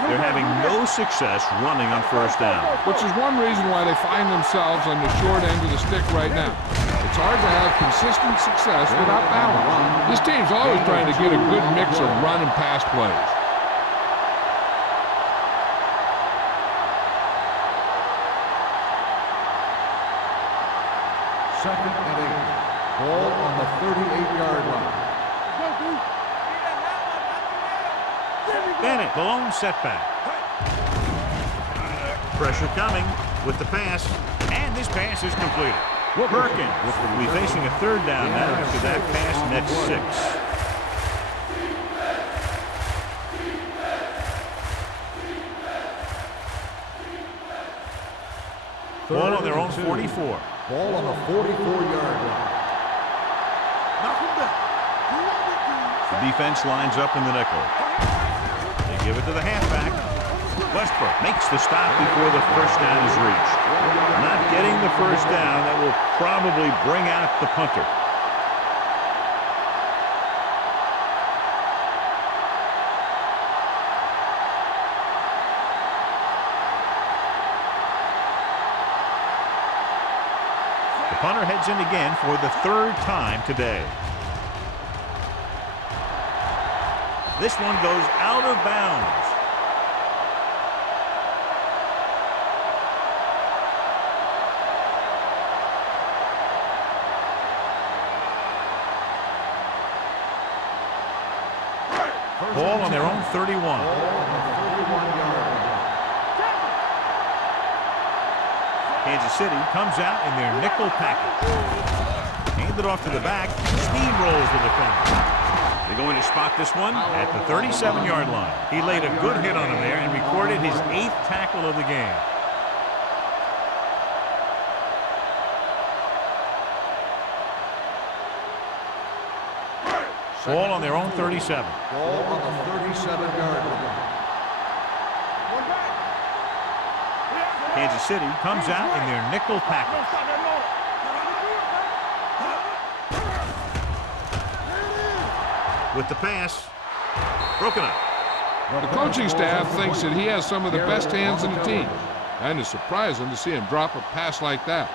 They're having no success running on first down. Which is one reason why they find themselves on the short end of the stick right now. It's hard to have consistent success without balance. This team's always trying to get a good mix of run and pass plays. Second and 8. Ball on the 38-yard line. Bennett, the lone setback. Pressure coming with the pass, and this pass is completed. Perkins will be facing a third down now after that pass nets 6. Ball on their own 44. Ball on the 44-yard line. The defense lines up in the nickel. They give it to the halfback. Westbrook makes the stop before the first down is reached. Not getting the first down, that will probably bring out the punter. The punter heads in again for the third time today. This one goes out of bounds. Ball on their own 31. Ball on the 31-yard line. Kansas City comes out in their nickel package. Handed off to the back. Steamrolls the defender. They're going to spot this one at the 37-yard line. He laid a good hit on him there and recorded his 8th tackle of the game. Ball on their own 37. Ball on the 37-yard line. Kansas City comes out in their nickel package. With the pass, broken up. The coaching staff thinks that he has some of the best hands in the team, and it's surprising to see him drop a pass like that.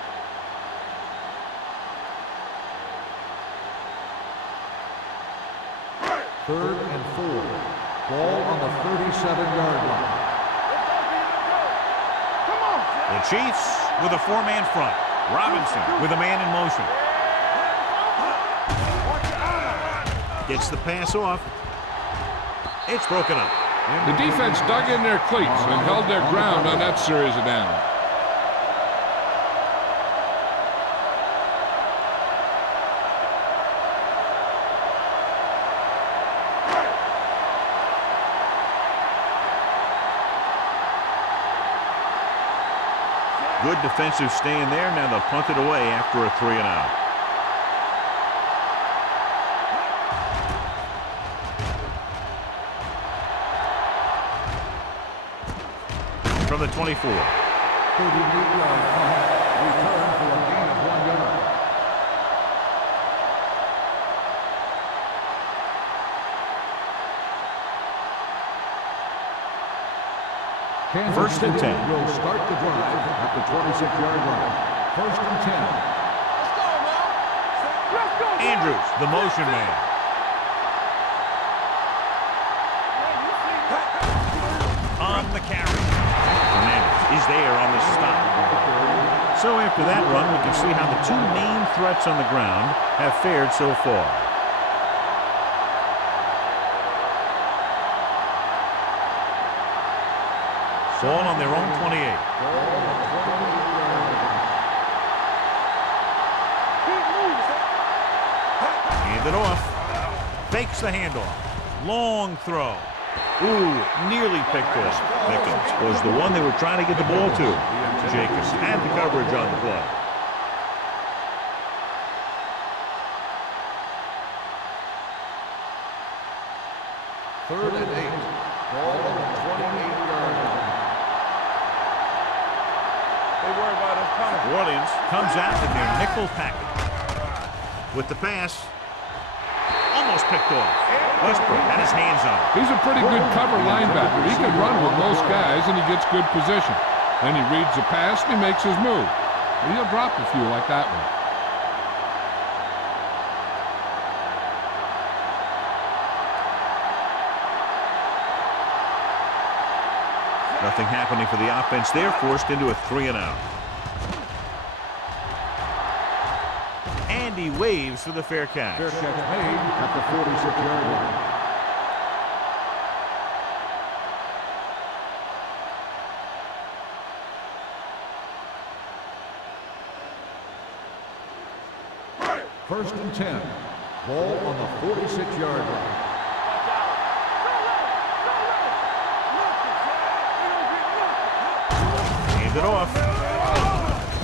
Third and 4. Ball on the 37-yard line. The Chiefs with a 4-man front. Robinson with a man in motion. Gets the pass off. It's broken up. The defense dug in their cleats and held their ground on that series of downs. Good defensive stand there. Now they'll punt it away after a 3-and-out. From the 24. 38-yard punt. Return for a gain of 1 yard. First and 10. Will start the drive at the 26-yard line. First and 10. Let's go, man. Let's go. Andrews, the motion man. On the carry. Fernandez is there on the stop. So after that run, we can see how the two main threats on the ground have fared so far. Ball on their own 28. Hand it off. Fakes the handoff. Long throw. Ooh, nearly picked off. Pickens was the one they were trying to get the ball to. Jacobs had the coverage on the play. Third and 8. Ball on the 28-yard line. They worry about us coming. New Orleans comes out in their nickel package. With the pass, almost picked off. Westbrook had his hands on it. He's a pretty good cover linebacker. He can run with most guys, and he gets good position. Then he reads the pass, and he makes his move. He'll drop a few like that one. Nothing happening for the offense. They're forced into a 3-and-out. And he waves for the fair catch. Fair catch made at the 46-yard line. First and 10. Ball on the 46-yard line. Hand it off.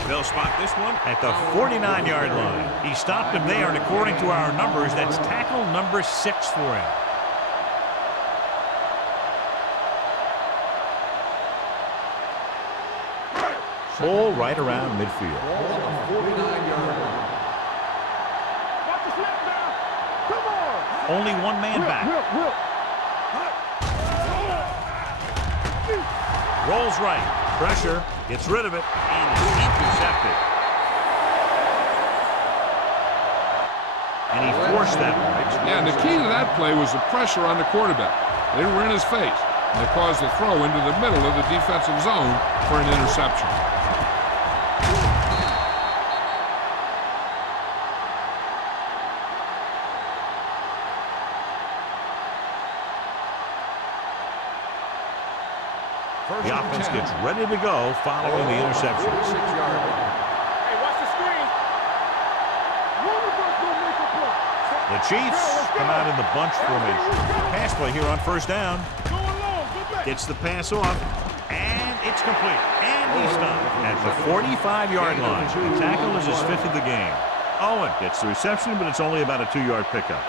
They'll spot this one at the 49-yard line. He stopped him there, and according to our numbers, that's tackle number 6 for him. Ball right around midfield. Ball on the 49-yard line. Watch the snap now. Come on. Only one man back. Rolls right. Pressure. Gets rid of it. And is intercepted. And he forced that one. Yeah, and the key to that play was the pressure on the quarterback. They were in his face, and they caused the throw into the middle of the defensive zone for an interception. The offense gets ready to go following the interception. 46-yard line. Hey, watch the screen. One of us gonna make a play. The Chiefs come out in the bunch formation. Pass play here on first down. Go along. Go back. Gets the pass off. And it's complete. And he's stopped at the 45-yard line. The tackle is his 5th of the game. Owen gets the reception, but it's only about a 2-yard pickup.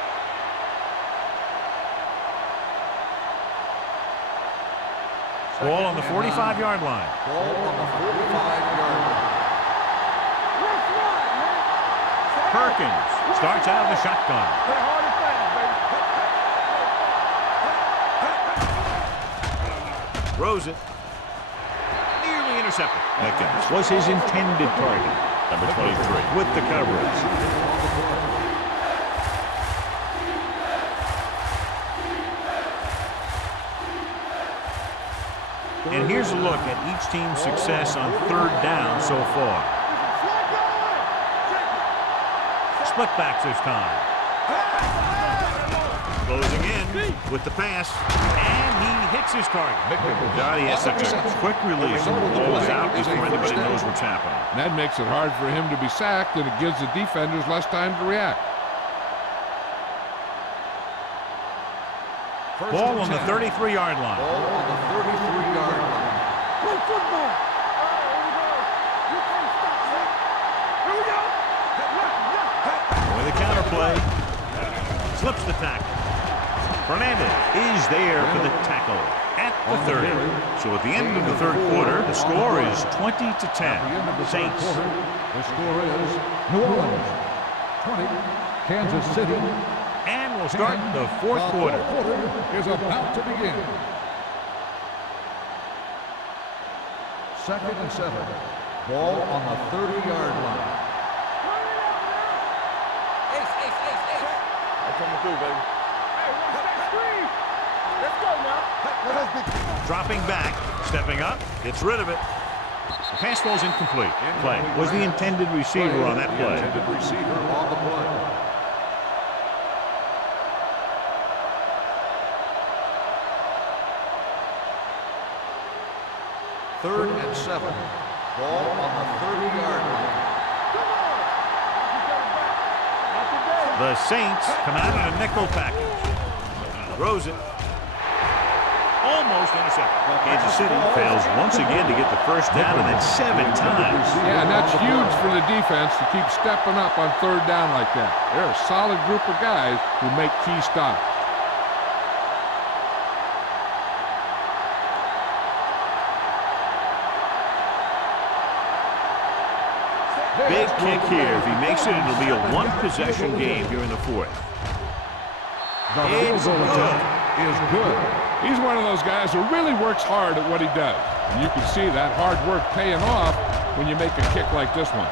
Ball on the 45-yard line. Ball on the 45-yard line. Perkins starts out of the shotgun. Play hard and fast, baby. Throws it. Nearly intercepted. Pickens was his intended target. Number 23 with the coverage. And here's a look at each team's success on third down so far. Split backs this time. Closing in with the pass. And he hits his target. God, he has such a quick release. And the ball is out before anybody knows what's happening. And that makes it hard for him to be sacked, and it gives the defenders less time to react. Ball on the 33-yard line. Ball on the 33-yard line. Play football. play. Slips the tackle. Fernandez is there for the tackle at the 30. So at the end of the third quarter, the score is 20-10. Saints. The score is New Orleans 20, Kansas City. And we'll start the fourth quarter. The fourth quarter is about to begin. 2nd and 7. Ball on the 30-yard line. I'm coming through, baby. Hey, watch that screen. Let's go now. Dropping back, stepping up, gets rid of it. The pass ball's incomplete. Play was the intended receiver on that play. The intended receiver on the play. Third and 7. Ball on the 30-yard line. The Saints come out in a nickel package. Throws it. Almost intercepted. Kansas City fails once again to get the first down, and that's 7 times. Yeah, and that's huge for the defense to keep stepping up on third down like that. They're a solid group of guys who make key stops. Big kick here. If he makes it, it'll be a one-possession game here in the fourth. The field goal attempt is good. He's one of those guys who really works hard at what he does. And you can see that hard work paying off when you make a kick like this one.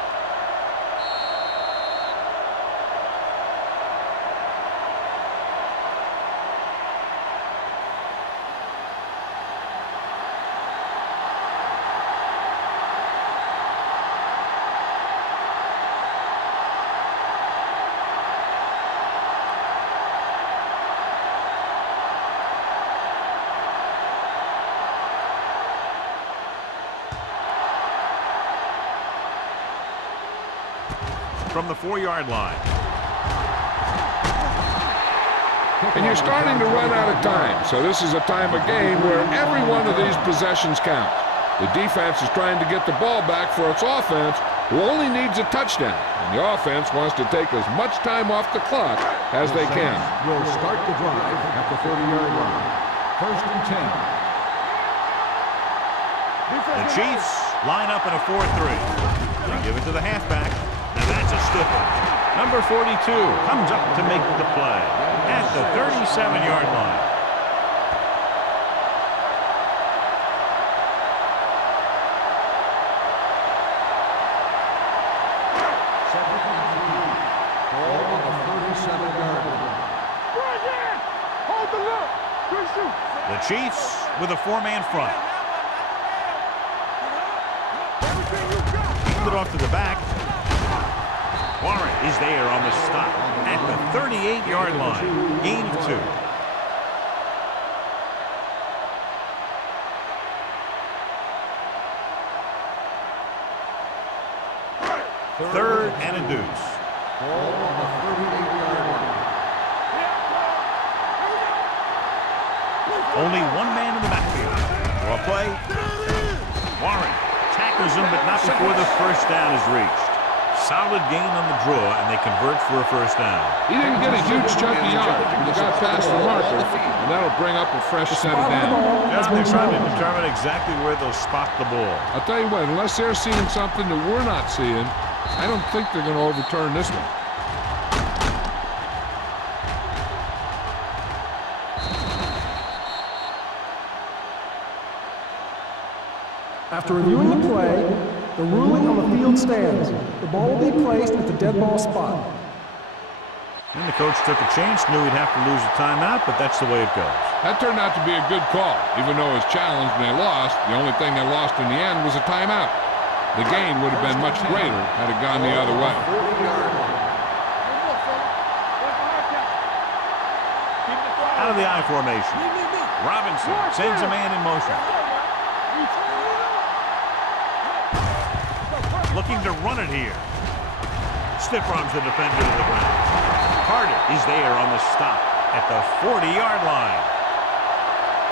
From the 4-yard line. And you're starting to run out of time, so this is a time of game where every one of these possessions counts. The defense is trying to get the ball back for its offense, who only needs a touchdown. And the offense wants to take as much time off the clock as they can. Will start the drive at the 30-yard line. 1st and 10. The Chiefs line up in a 4-3. They give it to the halfback. Now that's a stiffer. Number 42 comes up to make the play at the 37-yard line. Ball on the 37-yard line. Hold the look. Good shoot. The Chiefs with a 4-man front. Everything you got. Hand it off to the back. Warren is there on the stop at the 38-yard line. Gain of 2. Third and a deuce. Ball on the 38-yard line. Only one man in the backfield. Draw play. Warren tackles him, but not before the first down is reached. Solid gain on the draw, and they convert for a first down. He didn't get a huge chunk of yards, but he got past the marker, and that'll bring up a fresh set of downs. Now they're trying to determine exactly where they'll spot the ball. I'll tell you what, unless they're seeing something that we're not seeing, I don't think they're going to overturn this one. After reviewing the play, the ruling on the field stands. The ball will be placed at the dead ball spot. And the coach took a chance, knew he'd have to lose a timeout, but that's the way it goes. That turned out to be a good call. Even though it was challenged and they lost, the only thing they lost in the end was a timeout. The gain would have been much greater had it gone the other way. 40-yard line. Out of the I formation. Robinson sends a man in motion. Looking to run it here. Stiff arms the defender to the ground. Carter is there on the stop at the 40-yard line.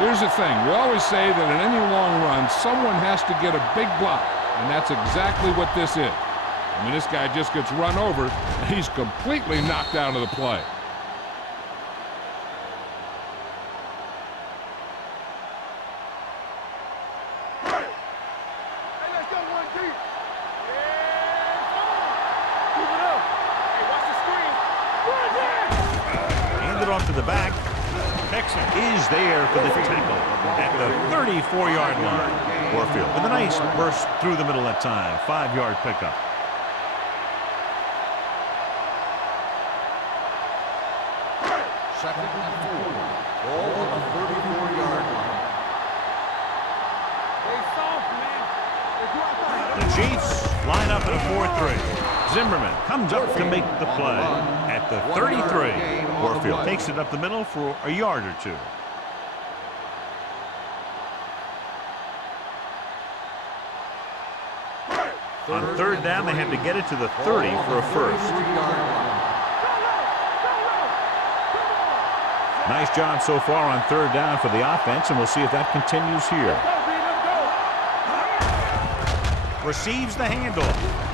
Here's the thing. We always say that in any long run, someone has to get a big block, and that's exactly what this is. I mean, this guy just gets run over, and he's completely knocked out of the play. Off to the back. Texan is there for the tackle at the 34-yard line. Warfield with a nice burst through the middle that time. 5-yard pickup. Second and 4. Ball on the 34-yard line. The Chiefs line up in a 4-3. Zimmerman comes up to make the play at the 33. Warfield takes it up the middle for a yard or two. On third down, they had to get it to the 30 for a first. Nice job so far on third down for the offense, and we'll see if that continues here. Receives the handoff.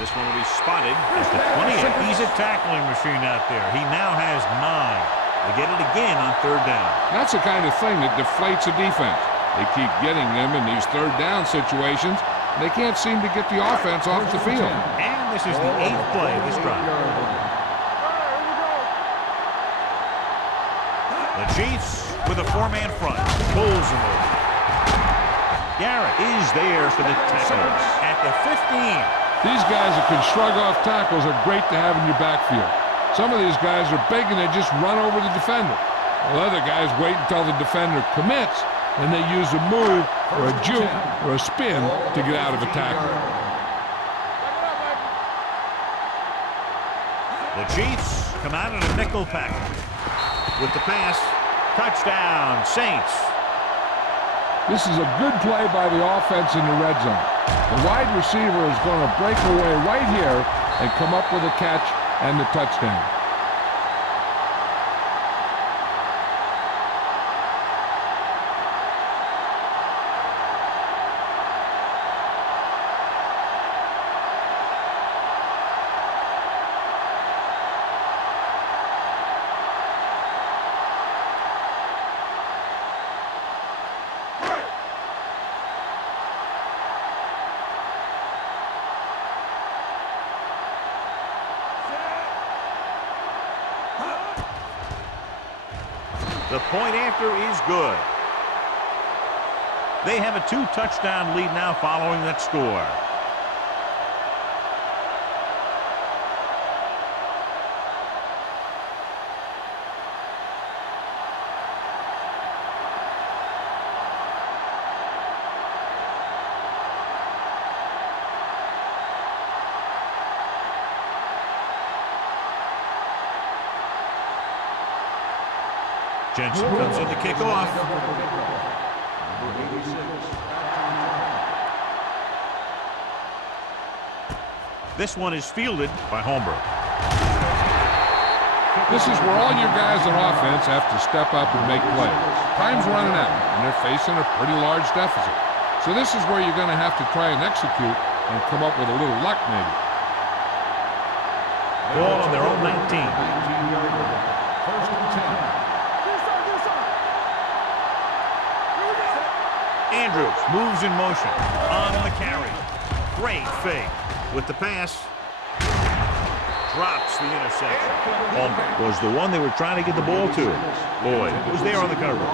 This one will be spotted at the 28. He's a tackling machine out there. He now has 9. They get it again on third down. That's the kind of thing that deflates a defense. They keep getting them in these third down situations. They can't seem to get the offense off the field. And this is the 8th play of this drive. The Chiefs with a 4-man front. Pulls him over. Garrett is there for the tackle at the 15. These guys that can shrug off tackles are great to have in your backfield. Some of these guys are big and they just run over the defender. While other guys wait until the defender commits and they use a move or a juke or a spin to get out of a tackle. The Chiefs come out in a nickel package. With the pass, touchdown, Saints. This is a good play by the offense in the red zone. The wide receiver is going to break away right here and come up with a catch and the touchdown. The point after is good. They have a 2-touchdown lead now following that score. Jensen comes in to kick off. This one is fielded by Holmberg. This is where all your guys on offense have to step up and make plays. Time's running out, and they're facing a pretty large deficit. So this is where you're going to have to try and execute and come up with a little luck, maybe. Ball on their own 19. First and 10. Andrews moves in motion on the carry. Great fake with the pass. Drops the interception. Holmberg was the one they were trying to get the ball to. Lloyd was there on the cover.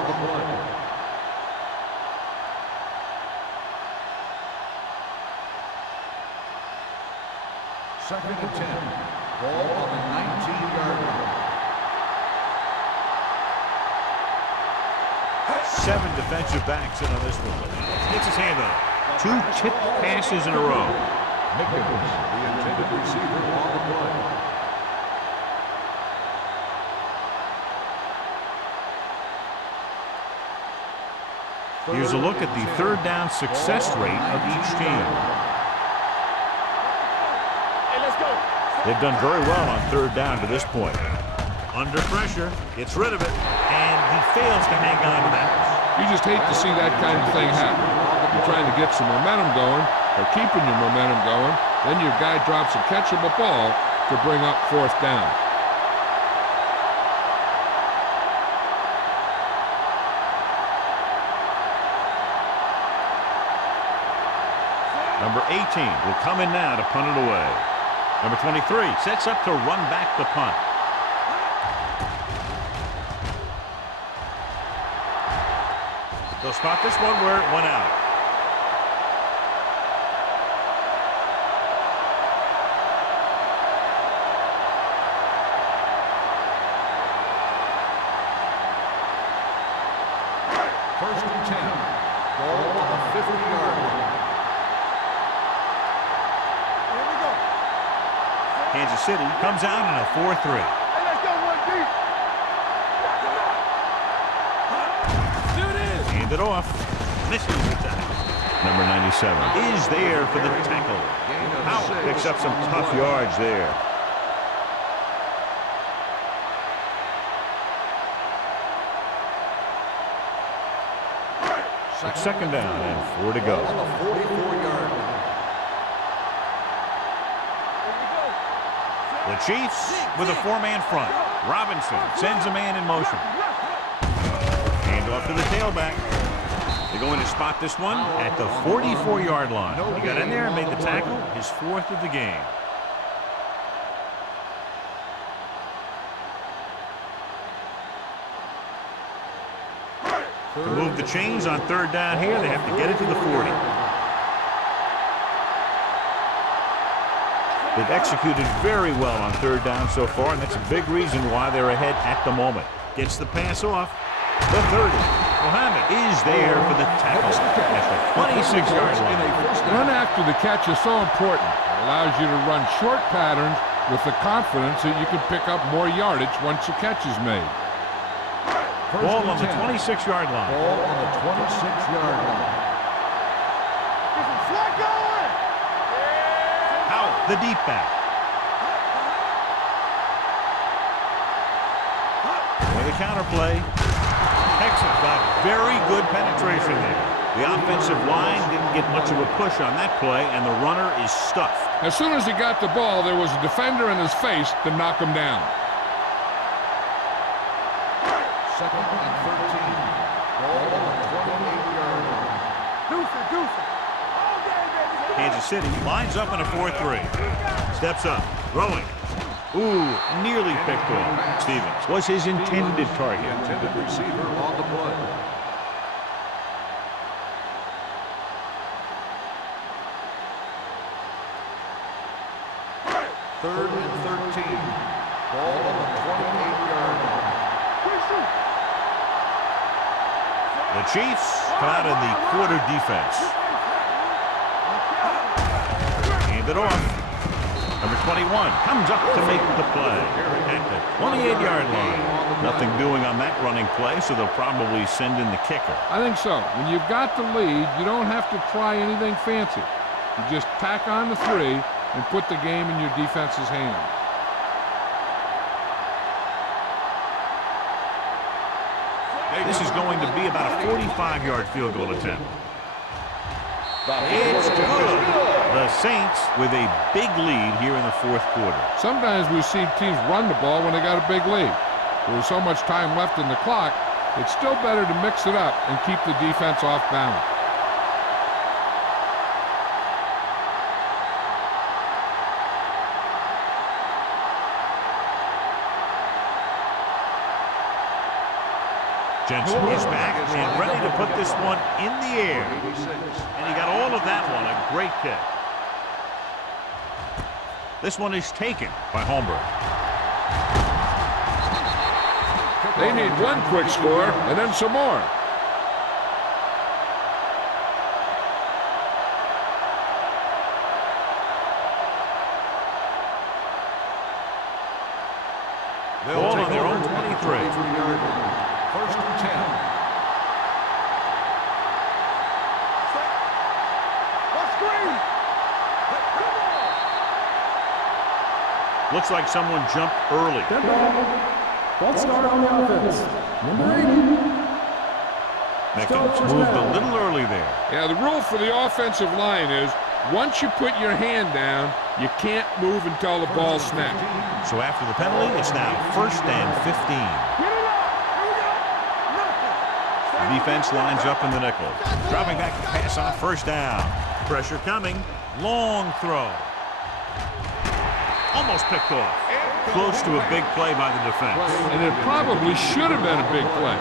Second and 10. Ball on the 19-yard line. 7 defensive backs in on this one. Gets his hand up. 2 tipped passes in a row. Mickens, the intended receiver on the play. Here's a look at the third down success rate of each team. They've done very well on third down to this point. Under pressure, gets rid of it, and he fails to hang on to that. You just hate to see that kind of thing happen. You're trying to get some momentum going, or keeping your momentum going. Then your guy drops a catchable ball to bring up 4th down. Number 18 will come in now to punt it away. Number 23 sets up to run back the punt. They'll spot this one where it went out. First and 10. Ball on the 50-yard line. Here we go. Kansas City comes out in a 4-3. Hey, let's go one deep. Hand it off. Misses the tackle. Number 97 is there for the tackle. Howell picks up some tough yards there. It's 2nd down and 4 to go. On the 44-yard line. The Chiefs with a 4-man front. Robinson sends a man in motion. Hand off to the tailback. They're going to spot this one at the 44-yard line. He got in there and made the tackle, his 4th of the game. To move the chains on 3rd down here, they have to get it to the 40. They've executed very well on 3rd down so far, and that's a big reason why they're ahead at the moment. Gets the pass off. The 30. Mohammed is there for the tackle at the 26-yard line. Run after the catch is so important. It allows you to run short patterns with the confidence that you can pick up more yardage once the catch is made. Ball on the 26-yard line. Ball on the 26-yard line. Get some slack going. Howell, the deep back. With a counterplay. Texans got very good penetration there. The offensive line didn't get much of a push on that play, and the runner is stuffed. As soon as he got the ball, there was a defender in his face to knock him down. 2nd and 13. Ball on the 28-yard line. Deuce it, deuce it. All day, baby. Kansas City lines up in a 4-3. Steps up, throwing. Ooh, nearly picked off. Stevens was his intended target. Intended receiver on the play. Third and 13. Ball on the 28-yard line. The Chiefs come out in the quarter defense. Hand it off. Number 21 comes up to make the play at the 28-yard line. Nothing doing on that running play, so they'll probably send in the kicker. I think so. When you've got the lead, you don't have to try anything fancy. You just tack on the 3 and put the game in your defense's hands. This is going to be about a 45-yard field goal attempt. It's good. The Saints with a big lead here in the 4th quarter. Sometimes we see teams run the ball when they got a big lead. There's so much time left in the clock, it's still better to mix it up and keep the defense off balance. Jensen is back and ready to put this one in the air. And he got all of that one. A great kick. This one is taken by Holmberg. They need one quick score and then some more. Ball on their own 23. First and 10. Looks like someone jumped early. Dead ball. False start on the offense. Number 80. Mickens moved a little early there. Yeah, the rule for the offensive line is Once you put your hand down, you can't move until the ball snaps. So after the penalty, it's now 1st and 15. The defense lines up in the nickel. Dropping back to pass on 1st down. Pressure coming. Long throw. Almost picked off. Close to a big play by the defense. And it probably should have been a big play.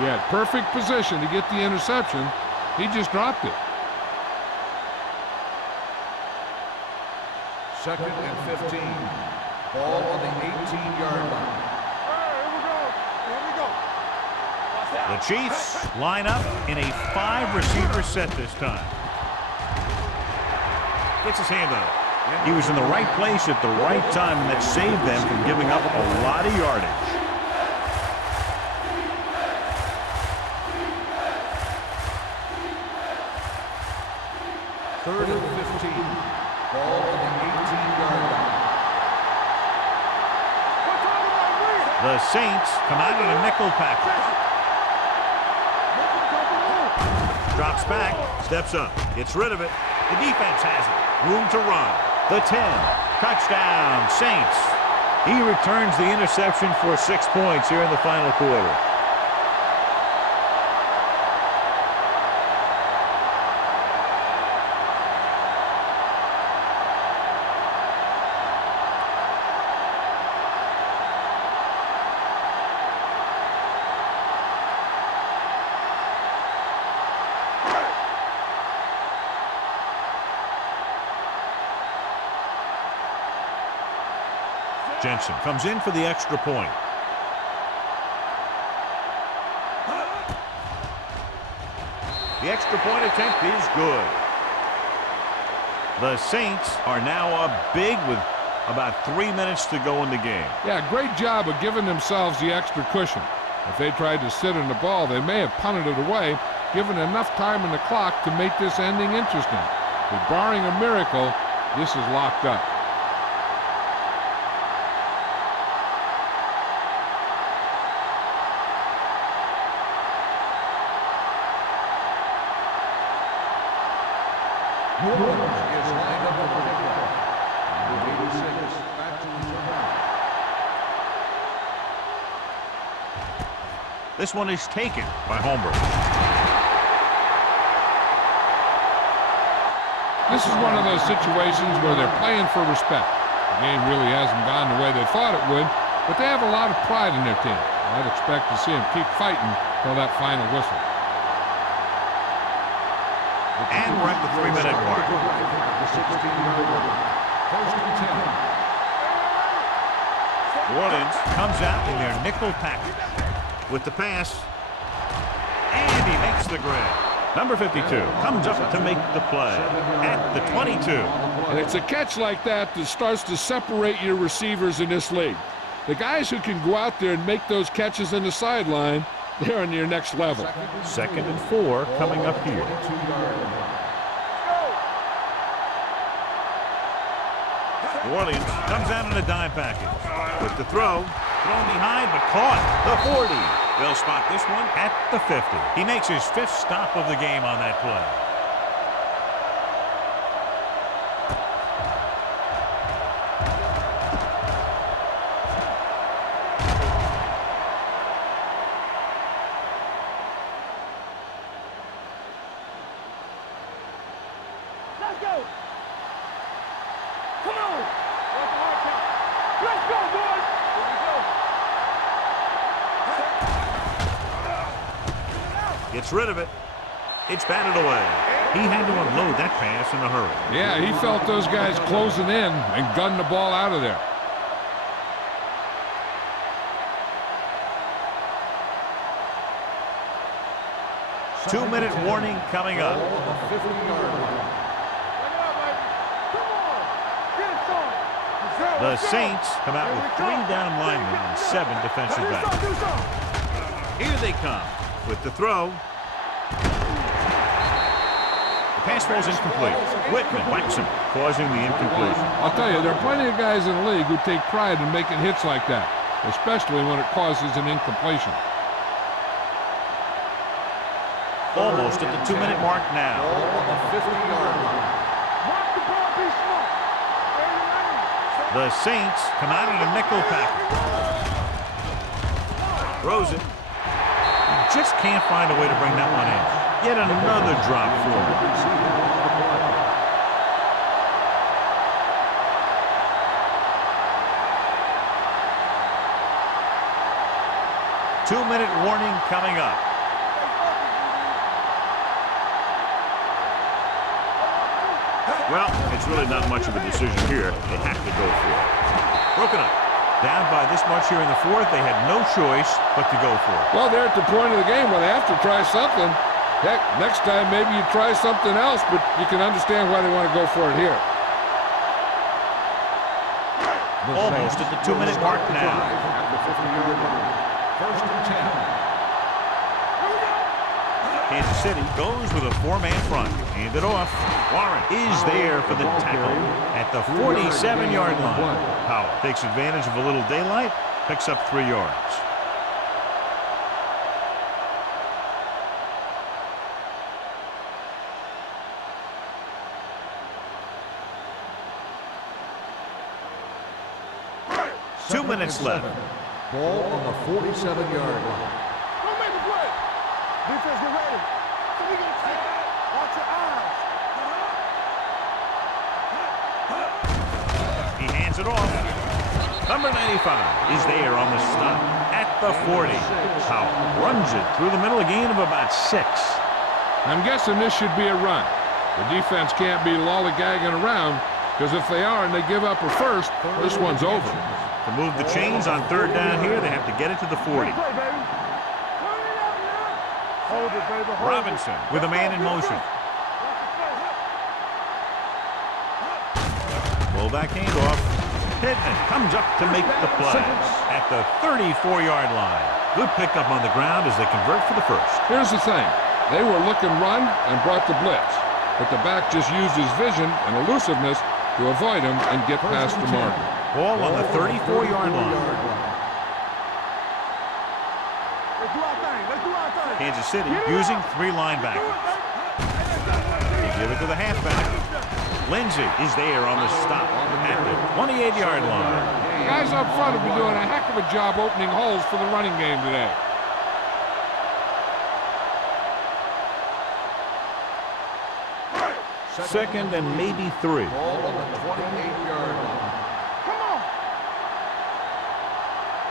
He had perfect position to get the interception. He just dropped it. 2nd and 15. Ball on the 18-yard line. The Chiefs line up in a 5-receiver set this time. Gets his hand on it. He was in the right place at the right time, and that saved them from giving up a lot of yardage. 3rd and 15. Ball on the 18-yard line. The Saints come out in a nickel package. Drops back, steps up, gets rid of it. The defense has it. Room to run. The 10. Touchdown, Saints. He returns the interception for 6 points here in the final quarter. Jensen comes in for the extra point. The extra point attempt is good. The Saints are now up big with about 3 minutes to go in the game. Yeah, great job of giving themselves the extra cushion. If they tried to sit on the ball, they may have punted it away, given enough time in the clock to make this ending interesting. But barring a miracle, this is locked up. New Orleans is lined up for the kickoff. Number 86 back to his line. This one is taken by Holmberg. This is one of those situations where they're playing for respect. The game really hasn't gone the way they thought it would, but they have a lot of pride in their team. I'd expect to see them keep fighting till that final whistle. And we're at the 3-minute mark. The 16-yard line. 1st and 10. New Orleans comes out in their nickel package with the pass. And he makes the grab. Number 52 comes up to make the play at the 22. And it's a catch like that that starts to separate your receivers in this league. The guys who can go out there and make those catches in the sideline, they're on your next level. 2nd and 4 coming up here. New Orleans comes out in a dime package. With the throw, thrown behind, but caught. The 40. They'll spot this one at the 50. He makes his 5th stop of the game on that play. Let's go. Come on. Let's go, boys. Here we go. Gets rid of it. It's batted away. He had to unload that pass in a hurry. Yeah, he felt those guys closing in and gunned the ball out of there. Two-minute warning coming up. Ball on the 50-yard line. The Saints come out with 3 down linemen and 7 defensive backs. Here they come with the throw. The pass falls incomplete. Whitman whacks him, causing the incompletion. I'll tell you, there are plenty of guys in the league who take pride in making hits like that, especially when it causes an incompletion. Almost at the 2-minute mark now. Ball on the 50-yard line. The Saints come out in a nickel package. Throws it. He just can't find a way to bring that one in. Yet another drop for him. 2-minute warning coming up. Well, it's really not much of a decision here. They have to go for it. Broken up. Down by this much here in the fourth, they had no choice but to go for it. Well, they're at the point of the game where they have to try something. Heck, next time maybe you try something else, but you can understand why they want to go for it here. Almost at the 2-minute mark now. At the 50-yard line. First and 10. Kansas City goes with a 4-man front. Hand it off. Warren is there for the tackle at the 47-yard line. Powell takes advantage of a little daylight, picks up 3 yards. Two minutes left. Ball on the 47-yard line. Don't make the play. Defense, get ready. So we gonna take it. Watch your eyes. He hands it off. Number 95 is there on the stop at the 40. Powell runs it through the middle, a gain of about 6. I'm guessing this should be a run. The defense can't be lollygagging around, because if they are and they give up a first, this one's over. To move the chains on 3rd down here, they have to get it to the 40. Play, baby. Turn it up now. Hold it, baby. Hold Robinson with a man in motion. Fullback handoff. Pittman comes up to make the play at the 34-yard line. Good pickup on the ground as they convert for the first. Here's the thing. They were looking run and brought the blitz, but the back just used his vision and elusiveness to avoid him and get past the marker. Ball on the 34-yard line. Let's do our thing. Let's do our thing. Kansas City using 3 linebackers. They give it to the halfback. Lindsey is there on the stop at the 28-yard line. Guys up front have been doing a heck of a job opening holes for the running game today. Second and maybe 3. Ball on the 28-yard line. Come on.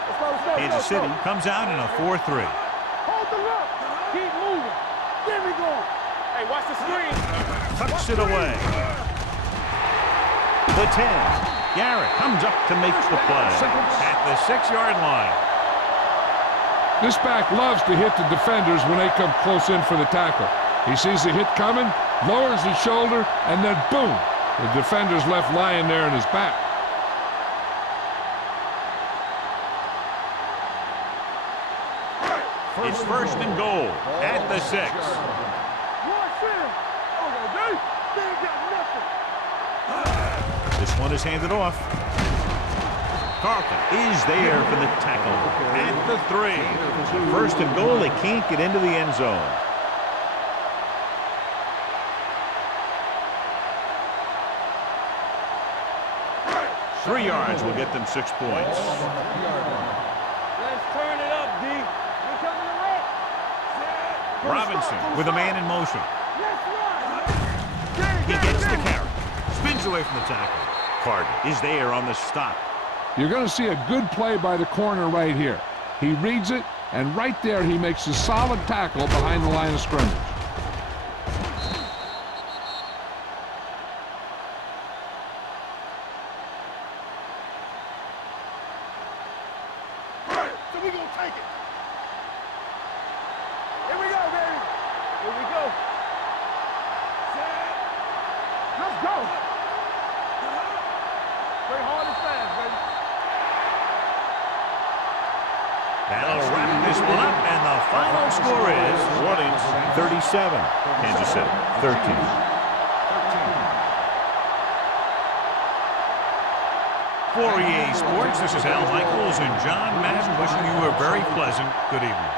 Let's go, let's go, Kansas let's go. City comes out in a 4-3. Hold the look. Keep moving. There we go. Hey, watch the screen. Tucks it away. The 10. Garrett comes up to make the play at the 6-yard line. This back loves to hit the defenders when they come close in for the tackle. He sees the hit coming, lowers his shoulder, and then boom, the defender's left lying there in his back. It's first and goal at the 6. Watch him. Okay, they ain't got nothing. This one is handed off. Carlton is there for the tackle at the 3. First and goal, they can't get into the end zone. Three yards will get them 6 points. Let's turn it up, D. We're coming to wreck. Robinson with a man in motion. Let's run. He gets the carry. Spins away from the tackle. Carter is there on the stop. You're going to see a good play by the corner right here. He reads it, and right there he makes a solid tackle behind the line of scrimmage. So we gonna take it. Here we go, baby. Here we go. Set. Let's go. Play hard and fast, baby. That'll wrap this one up, and the final score is New Orleans 37, Kansas City 13. For EA Sports, this is Al Michaels and John Madden wishing you a very pleasant good evening.